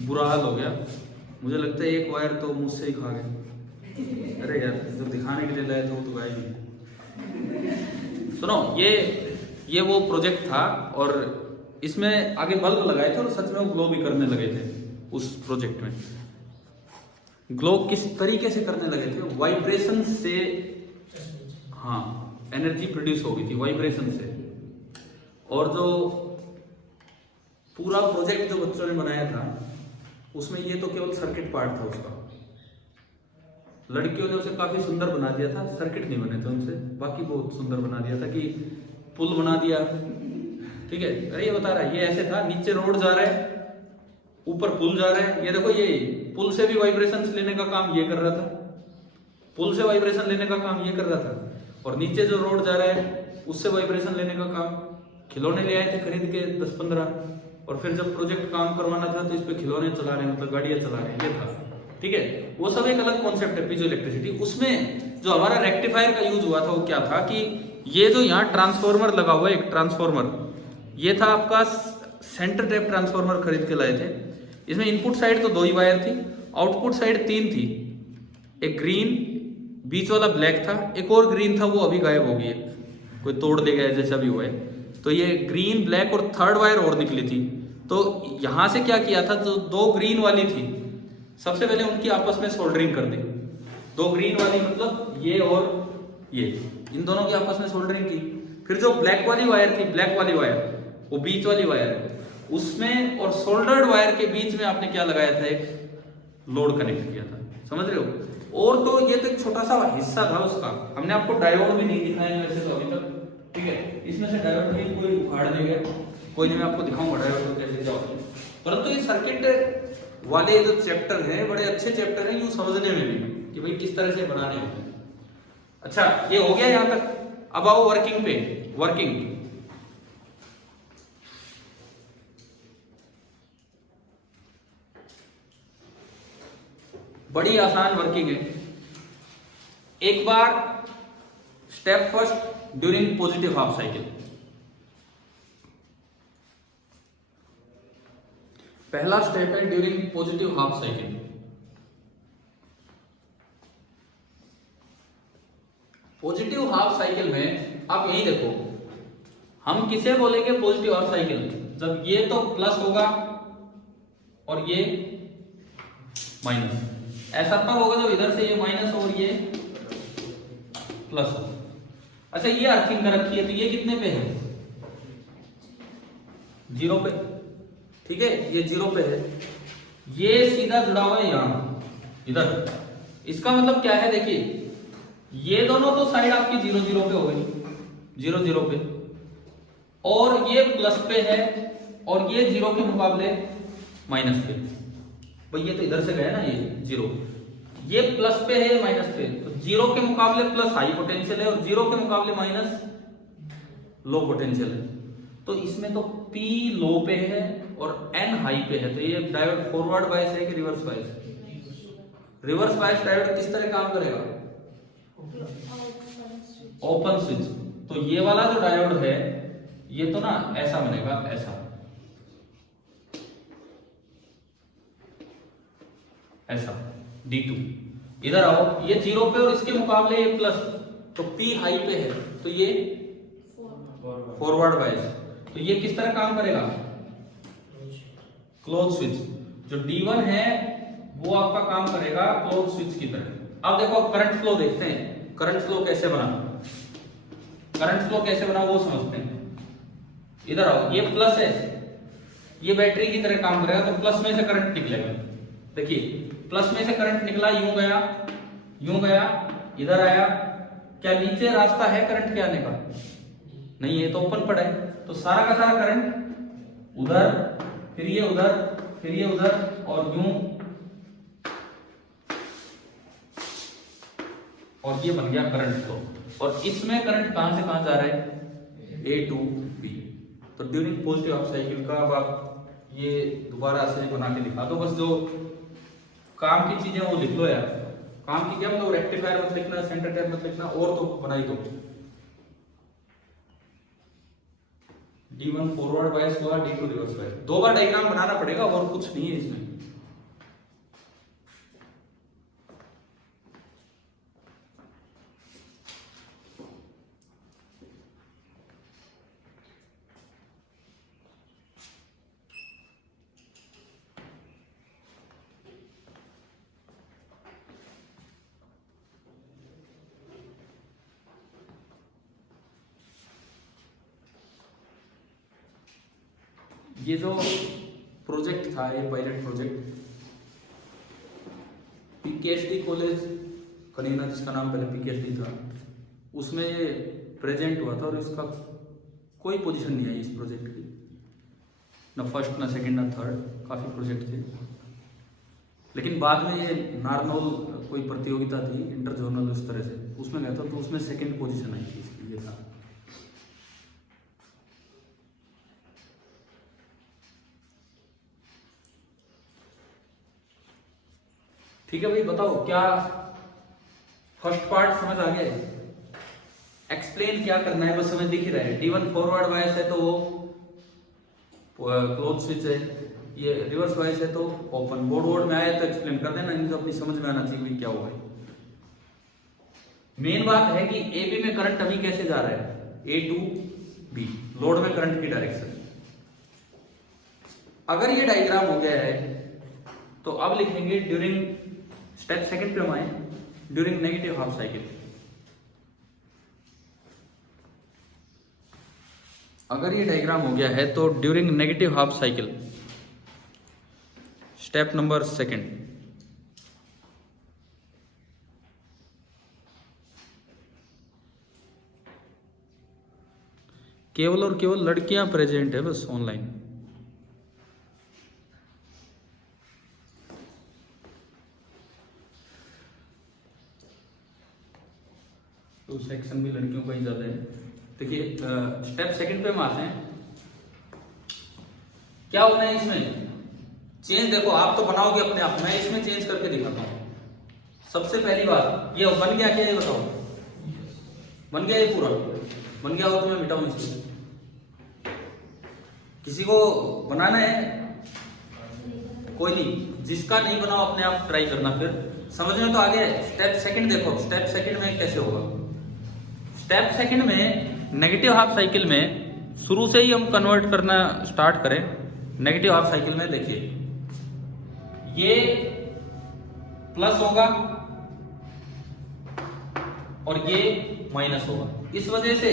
बुरा हाल हो गया। मुझे लगता है एक वायर तो मुझसे ही खा गए। अरे यार जो दिखाने के लिए लाए थे वो तो गायब ही। सुनो, ये वो प्रोजेक्ट था और इसमें आगे बल्ब लगाए थे और सच में वो ग्लो भी करने लगे थे उस प्रोजेक्ट में। ग्लो किस तरीके से करने लगे थे? वाइब्रेशन से, हाँ, एनर्जी प्रोड्यूस हो गई थी वाइब्रेशन से। और जो पूरा प्रोजेक्ट जो बच्चों ने बनाया था उसमें ये तो केवल सर्किट पार्ट था उसका। लड़कियों ने उसे काफी सुंदर बना दिया था, सर्किट नहीं बने थे उनसे, बाकी बहुत सुंदर बना दिया था कि पुल बना दिया, ठीक है। अरे ये बता रहा है, ये ऐसे था, नीचे रोड जा रहा है, ऊपर पुल जा रहा है। ये देखो, ये पुल से भी वाइब्रेशन लेने का काम ये कर रहा था, पुल से वाइब्रेशन लेने का काम ये कर रहा था, और नीचे जो रोड जा रहा है उससे वाइब्रेशन लेने का काम। खिलौने ले आए थे खरीद के 10-15, और फिर जब प्रोजेक्ट काम करवाना था तो इस पे खिलौने चला रहे हैं, मतलब गाड़ियां चला रहे हैं, ये था, ठीक है। वो सब एक अलग कॉन्सेप्ट है, पीजो इलेक्ट्रिसिटी। उसमें जो हमारा रेक्टिफायर का यूज हुआ था वो क्या था कि ये जो यहाँ ट्रांसफॉर्मर लगा हुआ है, एक ट्रांसफॉर्मर, ये था आपका सेंटर टैप ट्रांसफॉर्मर खरीद के लाए थे। इसमें इनपुट साइड तो 2 ही वायर थी, आउटपुट साइड 3 थी। एक ग्रीन, बीच वाला ब्लैक था, एक और ग्रीन था वो अभी गायब हो गई है, कोई तोड़ ले गया जैसा भी हुआ है। तो ये ग्रीन, ब्लैक और थर्ड वायर और निकली थी। तो यहां से क्या किया था, जो 2 ग्रीन वाली थी सबसे पहले उनकी आपस में सोल्डरिंग कर दी। 2 ग्रीन वाली मतलब ये और ये, इन दोनों की आपस में सोल्डरिंग की। फिर जो ब्लैक वाली वायर थी, ब्लैक वाली वायर, वो बीच वाली वायर है, उसमें और सोल्डर्ड वायर के बीच में आपने क्या लगाया था, एक लोड कनेक्ट किया था, समझ रहे हो। और तो ये तो एक छोटा सा हिस्सा था उसका, हमने आपको डायोड भी नहीं दिखाया वैसे तो अभी तक, ठीक है। इसमें से डायोड भी कोई उखाड़ देगा, कोई नहीं, मैं आपको दिखाऊंगा डायोड को कैसे क्या होता है। परंतु ये सर्किट वाले जो चैप्टर हैं बड़े अच्छे चैप्टर हैं, यूं समझने में भी कि भाई किस तरह से बनाने होते हैं। अच्छा, ये हो गया यहां तक। अब आओ वर्किंग पे। वर्किंग बड़ी आसान वर्किंग है। एक बार step first, during positive half cycle. पहला स्टेप है during positive half cycle. Positive half cycle में आप यही देखो, हम किसे बोलेंगे पॉजिटिव हाफ साइकिल, जब ये तो प्लस होगा और ये माइनस। ऐसा तब होगा जब इधर से ये माइनस और ये प्लस हो। अच्छा, ये अर्थिंग कर रखी है तो ये कितने पे है, 0 पे, ठीक है, ये 0 पे है। ये सीधा जुड़ा हुआ है यहां इधर। इसका मतलब क्या है, देखिए ये दोनों तो साइड आपकी 0-0 पे हो गई, 0-0 पे, और ये प्लस पे है और ये 0 के मुकाबले माइनस पे। भाई ये तो इधर से गया ना, ये 0, ये प्लस पे है, ये माइनस पे, तो 0 के मुकाबले प्लस हाई पोटेंशियल है और 0 के मुकाबले माइनस लो पोटेंशियल है। तो इसमें तो P लो पे है और N हाई पे है। तो ये डायोड फॉरवर्ड बायस है कि reverse bias? Reverse bias diode किस तरह काम करेगा, ओपन स्विच। तो ये वाला जो डायोड है ये तो ना ऐसा बनेगा, ऐसा ऐसा D2। इधर आओ, ये 0 पे और इसके मुकाबले ये प्लस, तो P हाई पे है, तो ये फॉरवर्ड बायस। तो ये किस तरह काम करेगा, क्लोज स्विच। जो D1 है वो आपका काम करेगा क्लोज स्विच की तरह। अब देखो करंट फ्लो देखते हैं, करंट फ्लो कैसे बना, करंट फ्लो कैसे बना वो समझते हैं। इधर आओ, ये प्लस है, ये बैटरी की तरह काम करेगा, तो प्लस में से करंट निकलेगा। देखिए प्लस में से करंट निकला, यूं गया, यूं गया, इधर आया। क्या नीचे रास्ता है करंट के आने का? नहीं है, तो ओपन पड़ा है। तो सारा का सारा करंट उधर, फिर ये उधर, फिर ये उधर, और यूं, और ये बन गया करंट फ्लो। और इसमें करंट कहां से कहां जा रहा है, A to B। तो ड्यूरिंग पॉजिटिव हाफ साइकिल का अब आप ये दोबारा से बना के दिखा दो, बस जो काम की चीजें वो लिख लो यार। काम की क्या मतलब, रेक्टिफायर मत लिखना, सेंटर टैप मत लिखना, और तो बनाई दो। D1 फॉरवर्ड बायस हुआ, D2 रिवर्स बायस। 2 बार डायग्राम बनाना पड़ेगा और कुछ नहीं है इसमें। ये जो प्रोजेक्ट था, ये पायलट प्रोजेक्ट पीकेएसडी कॉलेज करीना, जिसका नाम पहले पीकेएसडी था, उसमें ये प्रेजेंट हुआ था और इसका कोई पोजीशन नहीं आई इस प्रोजेक्ट की, ना फर्स्ट ना सेकंड ना थर्ड, काफ़ी प्रोजेक्ट थे। लेकिन बाद में ये नारनौल कोई प्रतियोगिता थी इंटर जोनल, उस तरह से उसमें गया था तो उसमें सेकंड पोजीशन आई थी इसकी, ये था। ठीक है भाई, बताओ क्या फर्स्ट पार्ट समझ आ गया? एक्सप्लेन क्या करना है बस हमें दिख ही रहा है। D1 फॉरवर्ड वाइस है तो वो क्लोज स्विच है, ये रिवर्स वाइस है तो ओपन। बोर्ड में आए तो एक्सप्लेन कर देना, इनको अपनी समझ में आना चाहिए क्या हुआ है। मेन बात है कि ए बी में करंट अभी कैसे जा रहा है, A टू B, लोड में करंट की डायरेक्शन। अगर ये डायग्राम हो गया है तो अब लिखेंगे ड्यूरिंग, स्टेप सेकंड पे हम आए, ड्यूरिंग नेगेटिव हाफ साइकिल। अगर ये डायग्राम हो गया है तो during negative half cycle, step number second, केवल और केवल लड़कियां प्रेजेंट है बस ऑनलाइन। तो सेक्शन भी लड़कियों का ही ज्यादा है। देखिए स्टेप सेकंड पे हम आते हैं। क्या होना है इसमें चेंज, देखो आप तो बनाओगे अपने आप, मैं इसमें चेंज करके दिखाता हूं। सबसे पहली बात, ये बन गया क्या, ये बताओ बन गया, ये पूरा बन गया हो तो मैं मिटाऊं इसमें। किसी को बनाना है? कोई नहीं, जिसका नहीं बनाओ अपने आप ट्राई करना, फिर समझ में तो आ गया। स्टेप सेकंड देखो, स्टेप सेकंड में कैसे होगा। स्टेप सेकंड में नेगेटिव हाफ साइकिल में शुरू से ही हम कन्वर्ट करना स्टार्ट करें। नेगेटिव हाफ साइकिल में देखिए ये प्लस होगा और ये माइनस होगा, इस वजह से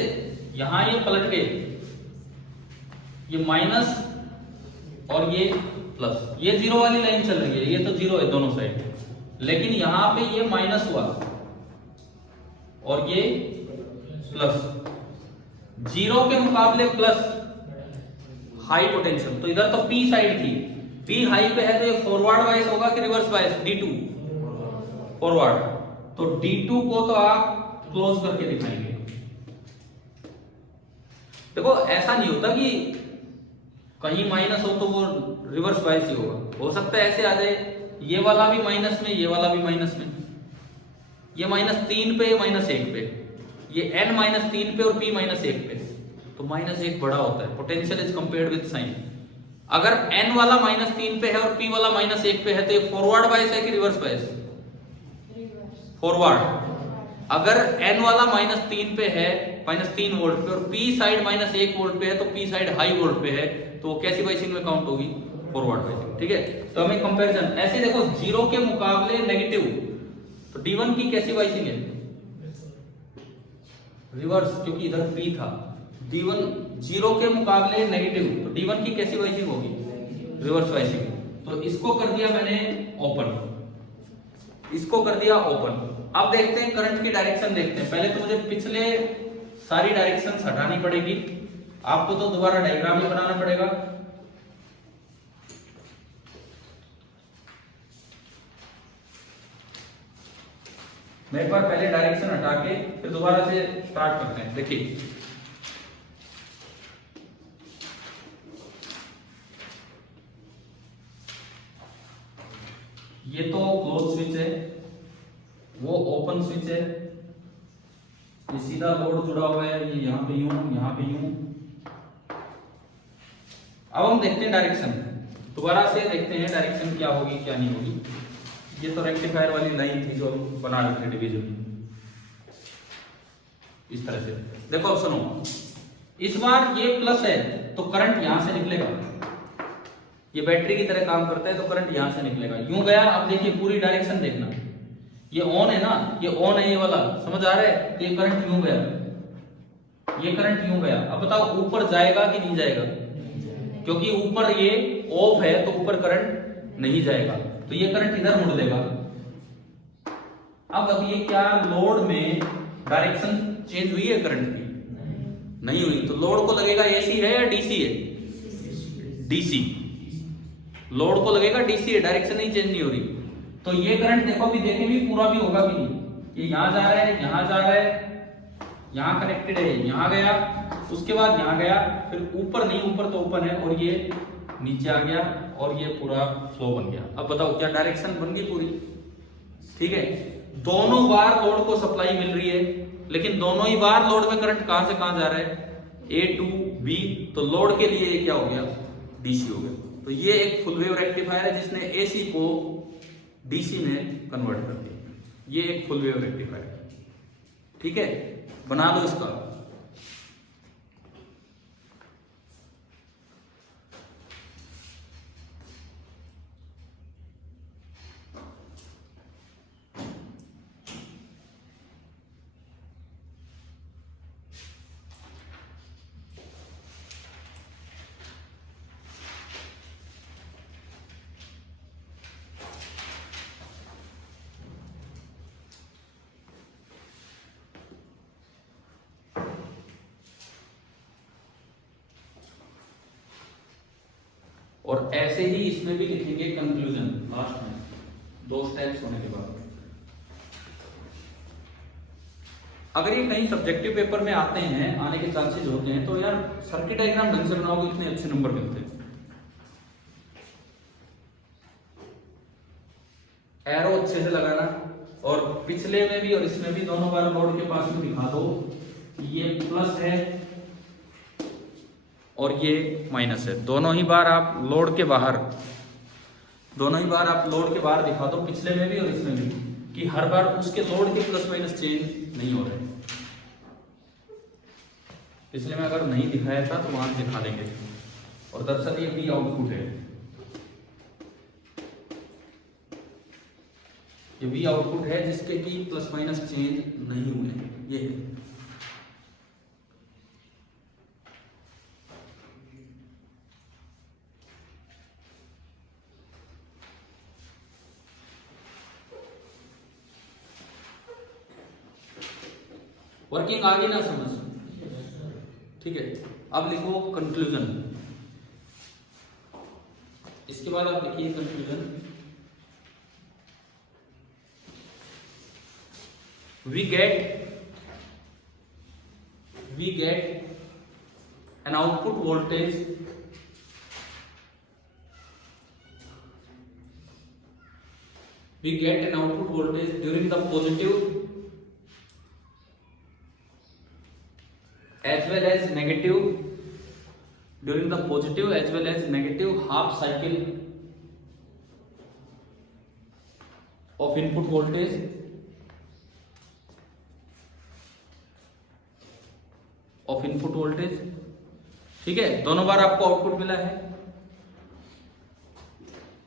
यहां ये पलट के ये माइनस और ये प्लस, ये जीरो वाली लाइन चल रही है, ये तो जीरो है दोनों साइड, लेकिन यहां पे ये माइनस हुआ और ये प्लस। जीरो के मुकाबले प्लस हाई पोटेंशियल, तो इधर तो P साइड थी, P हाई पे है तो ये फॉरवर्ड वाइज होगा कि रिवर्स वाइज, D2 फॉरवर्ड, तो D2 को तो आप क्लोज करके दिखाएंगे। देखो ऐसा नहीं होता कि कहीं माइनस हो तो वो रिवर्स वाइज ही होगा, हो सकता है ऐसे आ जाए ये वाला भी माइनस में, ये वाला भी माइनस में, ये -3 पे, -1 पे, ये n -3 पे और P -1 पे, तो -1 बड़ा होता है, potential is compared with sine. अगर n वाला -3 पे है और P वाला -1 पे है तो ये फॉरवर्ड वाइज है कि रिवर्स वाइज? फॉरवर्ड। अगर n वाला -3 पे है, -3 वोल्ट पे, और P साइड -1 वोल्ट पे है तो P साइड हाई वोल्ट पे है, तो वो कैसी वाइसिंग में काउंट होगी? फॉरवर्ड वाइसिंग। ठीक है, तो हमें कंपैरिजन ऐसे देखो, जीरो के मुकाबले नेगेटिव, तो D1 की कैसी वाइसिंग है? रिवर्स, क्योंकि इधर P था। D1 जीरो के मुकाबले नेगेटिव, तो D1 की कैसी वाइसिंग होगी? रिवर्स वाइसिंग। तो इसको कर दिया मैंने ओपन, इसको कर दिया ओपन। अब देखते हैं करंट की डायरेक्शन देखते हैं। पहले तो मुझे पिछले सारी डायरेक्शन हटानी पड़ेगी, आपको तो दोबारा डायग्राम ही बनाना पड़ेगा। मैं एक बार पहले डायरेक्शन हटा के फिर दोबारा से स्टार्ट करते हैं। देखिए ये तो क्लोज स्विच है, वो ओपन स्विच है, ये सीधा लोड जुड़ा हुआ है, ये यहाँ पे यूं, यहाँ पे यूं। अब हम देखते हैं डायरेक्शन, दोबारा से देखते हैं डायरेक्शन क्या होगी क्या नहीं होगी। ये तो रेक्टिफायर वाली लाइन थी जो हम बना रहे थे डिवीजन, इस तरह से। देखो अब सुनो, इस बार ये प्लस है तो करंट यहां से निकलेगा, ये बैटरी की तरह काम करता है, तो करंट यहां से निकलेगा, यूं गया। अब देखिए पूरी डायरेक्शन देखना, ये ऑन है ना, ये ऑन है, ये वाला समझ आ रहा है, तो ये करंट यूं गया, ये करंट यूं गया। अब बताओ ऊपर जाएगा कि नहीं जाएगा? क्योंकि ऊपर ये ऑफ है तो ऊपर करंट नहीं जाएगा, तो ये करंट इधर मुड़ लेगा। अब ये क्या लोड में डायरेक्शन चेंज हुई है करंट की? नहीं हुई। तो लोड को लगेगा एसी है या डीसी है? डीसी। लोड को लगेगा डीसी है, डायरेक्शन ही चेंज नहीं हो रही। तो ये करंट देखो भी देखें भी पूरा भी होगा कि नहीं, ये यहां जा रहा है, यहां जा रहा है, यहां कनेक्टेड है, यहां गया, उसके बाद यहां गया, फिर ऊपर नहीं, ऊपर तो ओपन है, और ये नीचे आ गया और ये पूरा फ्लो बन गया। अब बताओ क्या डायरेक्शन बन गई पूरी? ठीक है, दोनों बार लोड को सप्लाई मिल रही है, लेकिन दोनों ही बार लोड में करंट कहां से कहां जा रहा है? ए टू बी। तो लोड के लिए ये क्या हो गया? डीसी हो गया। तो ये एक फुल वेव रेक्टिफायर है जिसने एसी को डीसी में कन्वर्ट कर दिया। ये एक फुल वेव रेक्टिफायर है। ठीक है, बना लो इसका। और ऐसे ही इसमें भी लिखेंगे कंक्लूजन लास्ट में, 2 स्टेप्स होने के बाद। अगर ये कहीं सब्जेक्टिव पेपर में आते हैं, आने के चांसेस होते हैं, तो यार सर्किट डायग्राम ढंग से बनाओगे इतने अच्छे नंबर मिलते हैं। एरो अच्छे से लगाना, और पिछले में भी और इसमें भी दोनों बार लोड के पास में दिखा दो, ये प्लस है और ये माइनस है। दोनों ही बार आप लोड के बाहर, दोनों ही बार आप लोड के बाहर दिखा दो, पिछले में भी और इसमें भी, कि हर बार उसके लोड के प्लस माइनस चेंज नहीं हो रहे। पिछले में अगर नहीं दिखाया था तो वहां दिखा देंगे। और दरअसल ये भी आउटपुट है, ये भी आउटपुट है जिसके की प्लस माइनस चेंज नहीं हुए। ये है। वर्किंग आ गई ना समझ? ठीक है, अब लिखो कंक्लूजन। इसके बाद आप लिखिए conclusion. we get an output voltage during the positive as well as negative half cycle of input voltage ठीक है, दोनों बार आपको आउटपुट मिला है।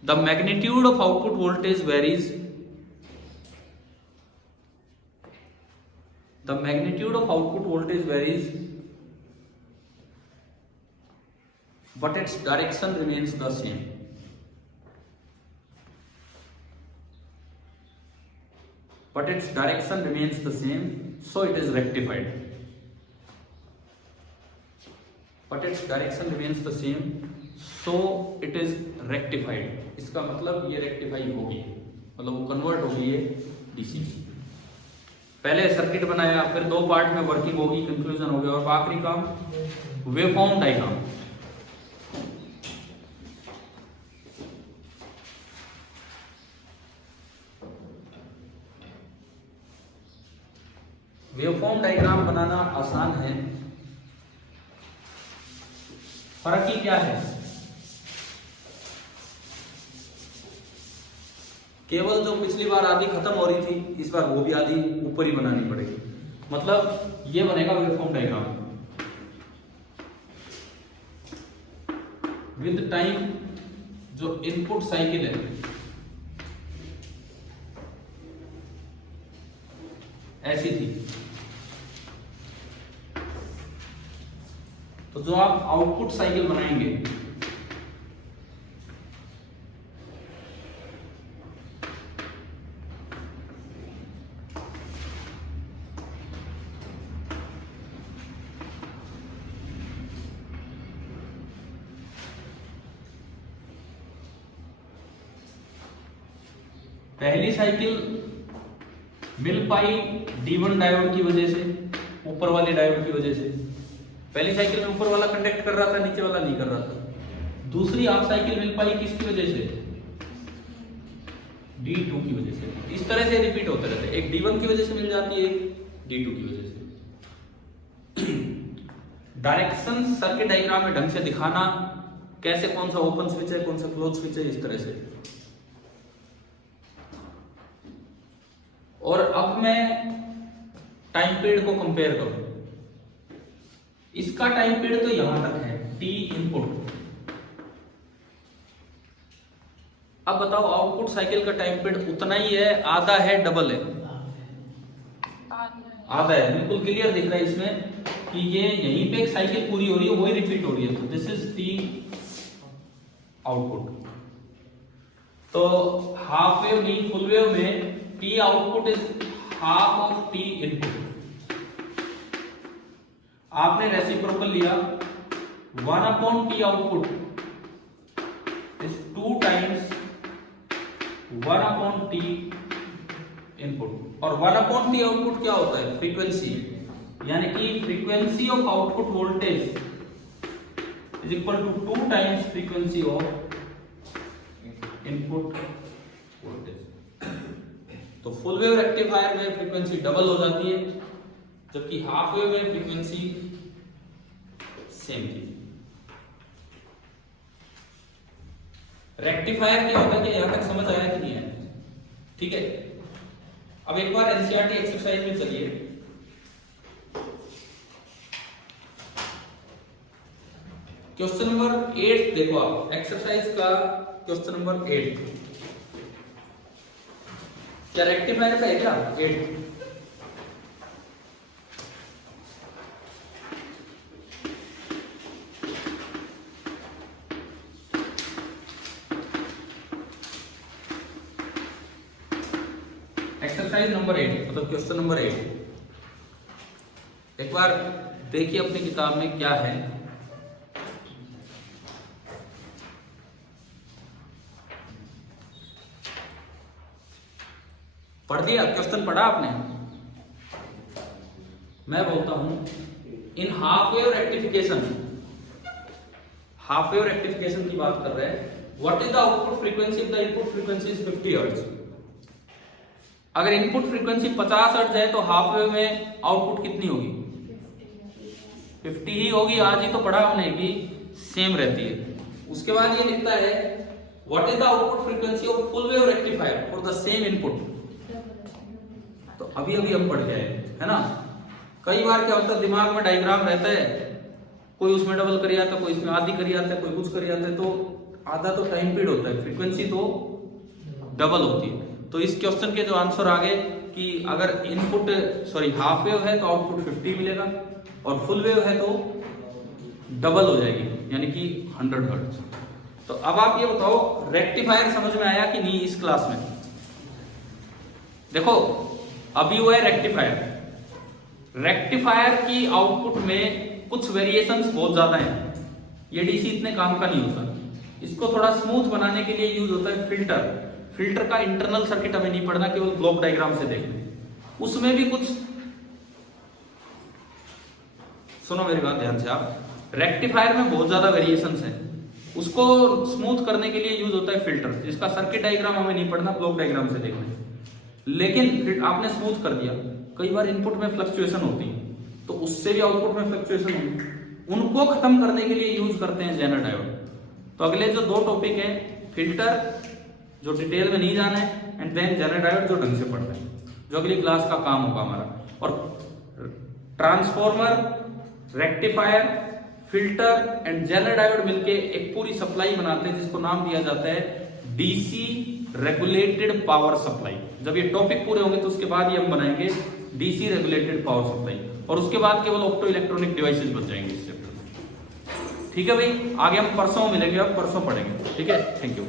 The magnitude of output voltage varies, but its direction remains the same. So it is rectified. इसका मतलब ये rectify होगी, मतलब वो कन्वर्ट होगी ये डीसी। पहले सर्किट बनाया, फिर 2 पार्ट में वर्किंग होगी, कंक्लूजन हो गया, और आखिरी काम वेवफॉर्म डायग्राम। वेवफॉर्म डायग्राम बनाना आसान है, फर्क ही क्या है? केवल जो पिछली बार आधी खत्म हो रही थी, इस बार वो भी आधी ऊपर ही बनानी पड़ेगी। मतलब ये बनेगा वेवफॉर्म डायग्राम विद टाइम। जो इनपुट साइकिल है ऐसी थी, तो जो आप आउटपुट साइकिल बनाएंगे पहली साइकिल मिल पाई D1 डायोड की वजह से, ऊपर वाले डायोड की वजह से। पहली साइकिल में ऊपर वाला कंडक्ट कर रहा था, नीचे वाला नहीं कर रहा था। दूसरी हाफ साइकिल मिल पाई किसकी वजह से? D2 की वजह से। इस तरह से रिपीट होते रहते हैं, एक D1 की वजह से मिल जाती है, एक D2 की वजह से। डायरेक्शन सर्किट डायग्राम में ढंग से दिखाना, कैसे कौन सा ओपन स्विच है, कौन सा क्लोज स्विच है, इस तरह से। और अब मैं टाइम पीरियड को कंपेयर करूं, इसका टाइम पीरियड तो यहां तक है, T इनपुट। अब बताओ आउटपुट साइकिल का टाइम पीरियड उतना ही है, आधा है, डबल है? आधा है। बिल्कुल क्लियर दिख रहा है इसमें कि ये यहीं पे एक साइकिल पूरी हो रही है, वही रिपीट हो रही है। तो दिस इज T आउटपुट। तो हाफ वेव नहीं, फुल वेव में T output is half of T input. आपने रेसिप्रोकल लिया, 1/T output is 2 times 1/T input. और 1/T आउटपुट क्या होता है? फ्रीक्वेंसी, यानी कि frequency of output voltage is equal to 2 times frequency of input voltage. तो फुल वेव रेक्टिफायर में फ्रीक्वेंसी डबल हो जाती है, जबकि हाफ वेव में फ्रीक्वेंसी सेम थी। रेक्टिफायर क्या होता है, कि यहां तक समझ आया कि नहीं है? ठीक है। अब एक बार एनसीईआरटी एक्सरसाइज में चलिए। क्वेश्चन नंबर 8 देखो आप, एक्सरसाइज का क्वेश्चन नंबर 8। क्या रेक्टिफायर का है क्या? 8। एक्सरसाइज नंबर 8 मतलब क्वेश्चन नंबर 8। एक बार देखिए अपनी किताब में क्या है। पढ़ दिया? क्वेश्चन पढ़ा आपने? मैं बोलता हूं, in half wave rectification, half wave rectification की बात कर रहे हैं। What is the output frequency of the input frequency is 50 hertz. अगर इनपुट फ्रीक्वेंसी 50 हर्ट्ज है तो हाफ वेव में आउटपुट कितनी होगी? 50 ही होगी। आज ही तो पढ़ा हमने कि सेम रहती है। उसके बाद ये लिखता है what is the output frequency of full wave rectifier for the same input. तो अभी अभी हम पढ़ गए, है ना। कई बार क्या होता है, दिमाग में डायग्राम रहता है, कोई उसमें डबल करी आता है, कोई इसमें आधी करी आता है, कोई कुछ करी आता है, तो आधा तो टाइम पीरियड होता है, फ्रीक्वेंसी तो डबल होती है। तो इस क्वेश्चन के जो आंसर आ गए कि अगर इनपुट हाफ वेव है तो आउटपुट 50 मिलेगा, और फुल वेव है तो डबल हो जाएगी, यानी कि 100 हर्ट्ज। तो अब आप ये बताओ, रेक्टिफायर समझ में आया कि नहीं इस क्लास में? देखो अभी वो है रेक्टिफायर। रेक्टिफायर की आउटपुट में कुछ वेरिएशंस बहुत ज्यादा हैं। ये डीसी इतने काम का नहीं होता। इसको थोड़ा स्मूथ बनाने के लिए यूज होता है फिल्टर। फिल्टर का इंटरनल सर्किट हमें नहीं पढ़ना, केवल ब्लॉक डायग्राम से देखना। उसमें भी कुछ, सुनो मेरी बात ध्यान से आप, रेक्टिफायर में बहुत ज्यादा वेरिएशंस हैं। उसको स्मूथ करने के लिए यूज होता है फिल्टर, जिसका सर्किट डायग्राम हमें नहीं पढ़ना, ब्लॉक डायग्राम से देखना है। लेकिन फिर आपने स्मूथ कर दिया, कई बार इनपुट में फ्लक्चुएशन होती है, तो उससे भी आउटपुट में फ्लक्चुएशन होगी। उनको खत्म करने के लिए यूज करते हैं जेनर डायोड। तो अगले जो 2 टॉपिक है, फिल्टर जो डिटेल में नहीं जाना है, एंड देन जेनर डायोड जो ढंग से पढ़ना है, जो अगली क्लास का काम होगा हमारा। और transformer, rectifier, filter and zener diode मिलके एक पूरी सप्लाई बनाते हैं, जिसको नाम दिया जाता है डीसी रेगुलेटेड पावर सप्लाई। जब ये टॉपिक पूरे होंगे तो उसके बाद ही हम बनाएंगे डीसी रेगुलेटेड पावर सप्लाई, और उसके बाद केवल ऑप्टो इलेक्ट्रॉनिक डिवाइसेस बच जाएंगे इस चैप्टर में। ठीक है भाई, आगे हम परसों मिलेंगे, अब परसों पढ़ेंगे। ठीक है, थैंक यू।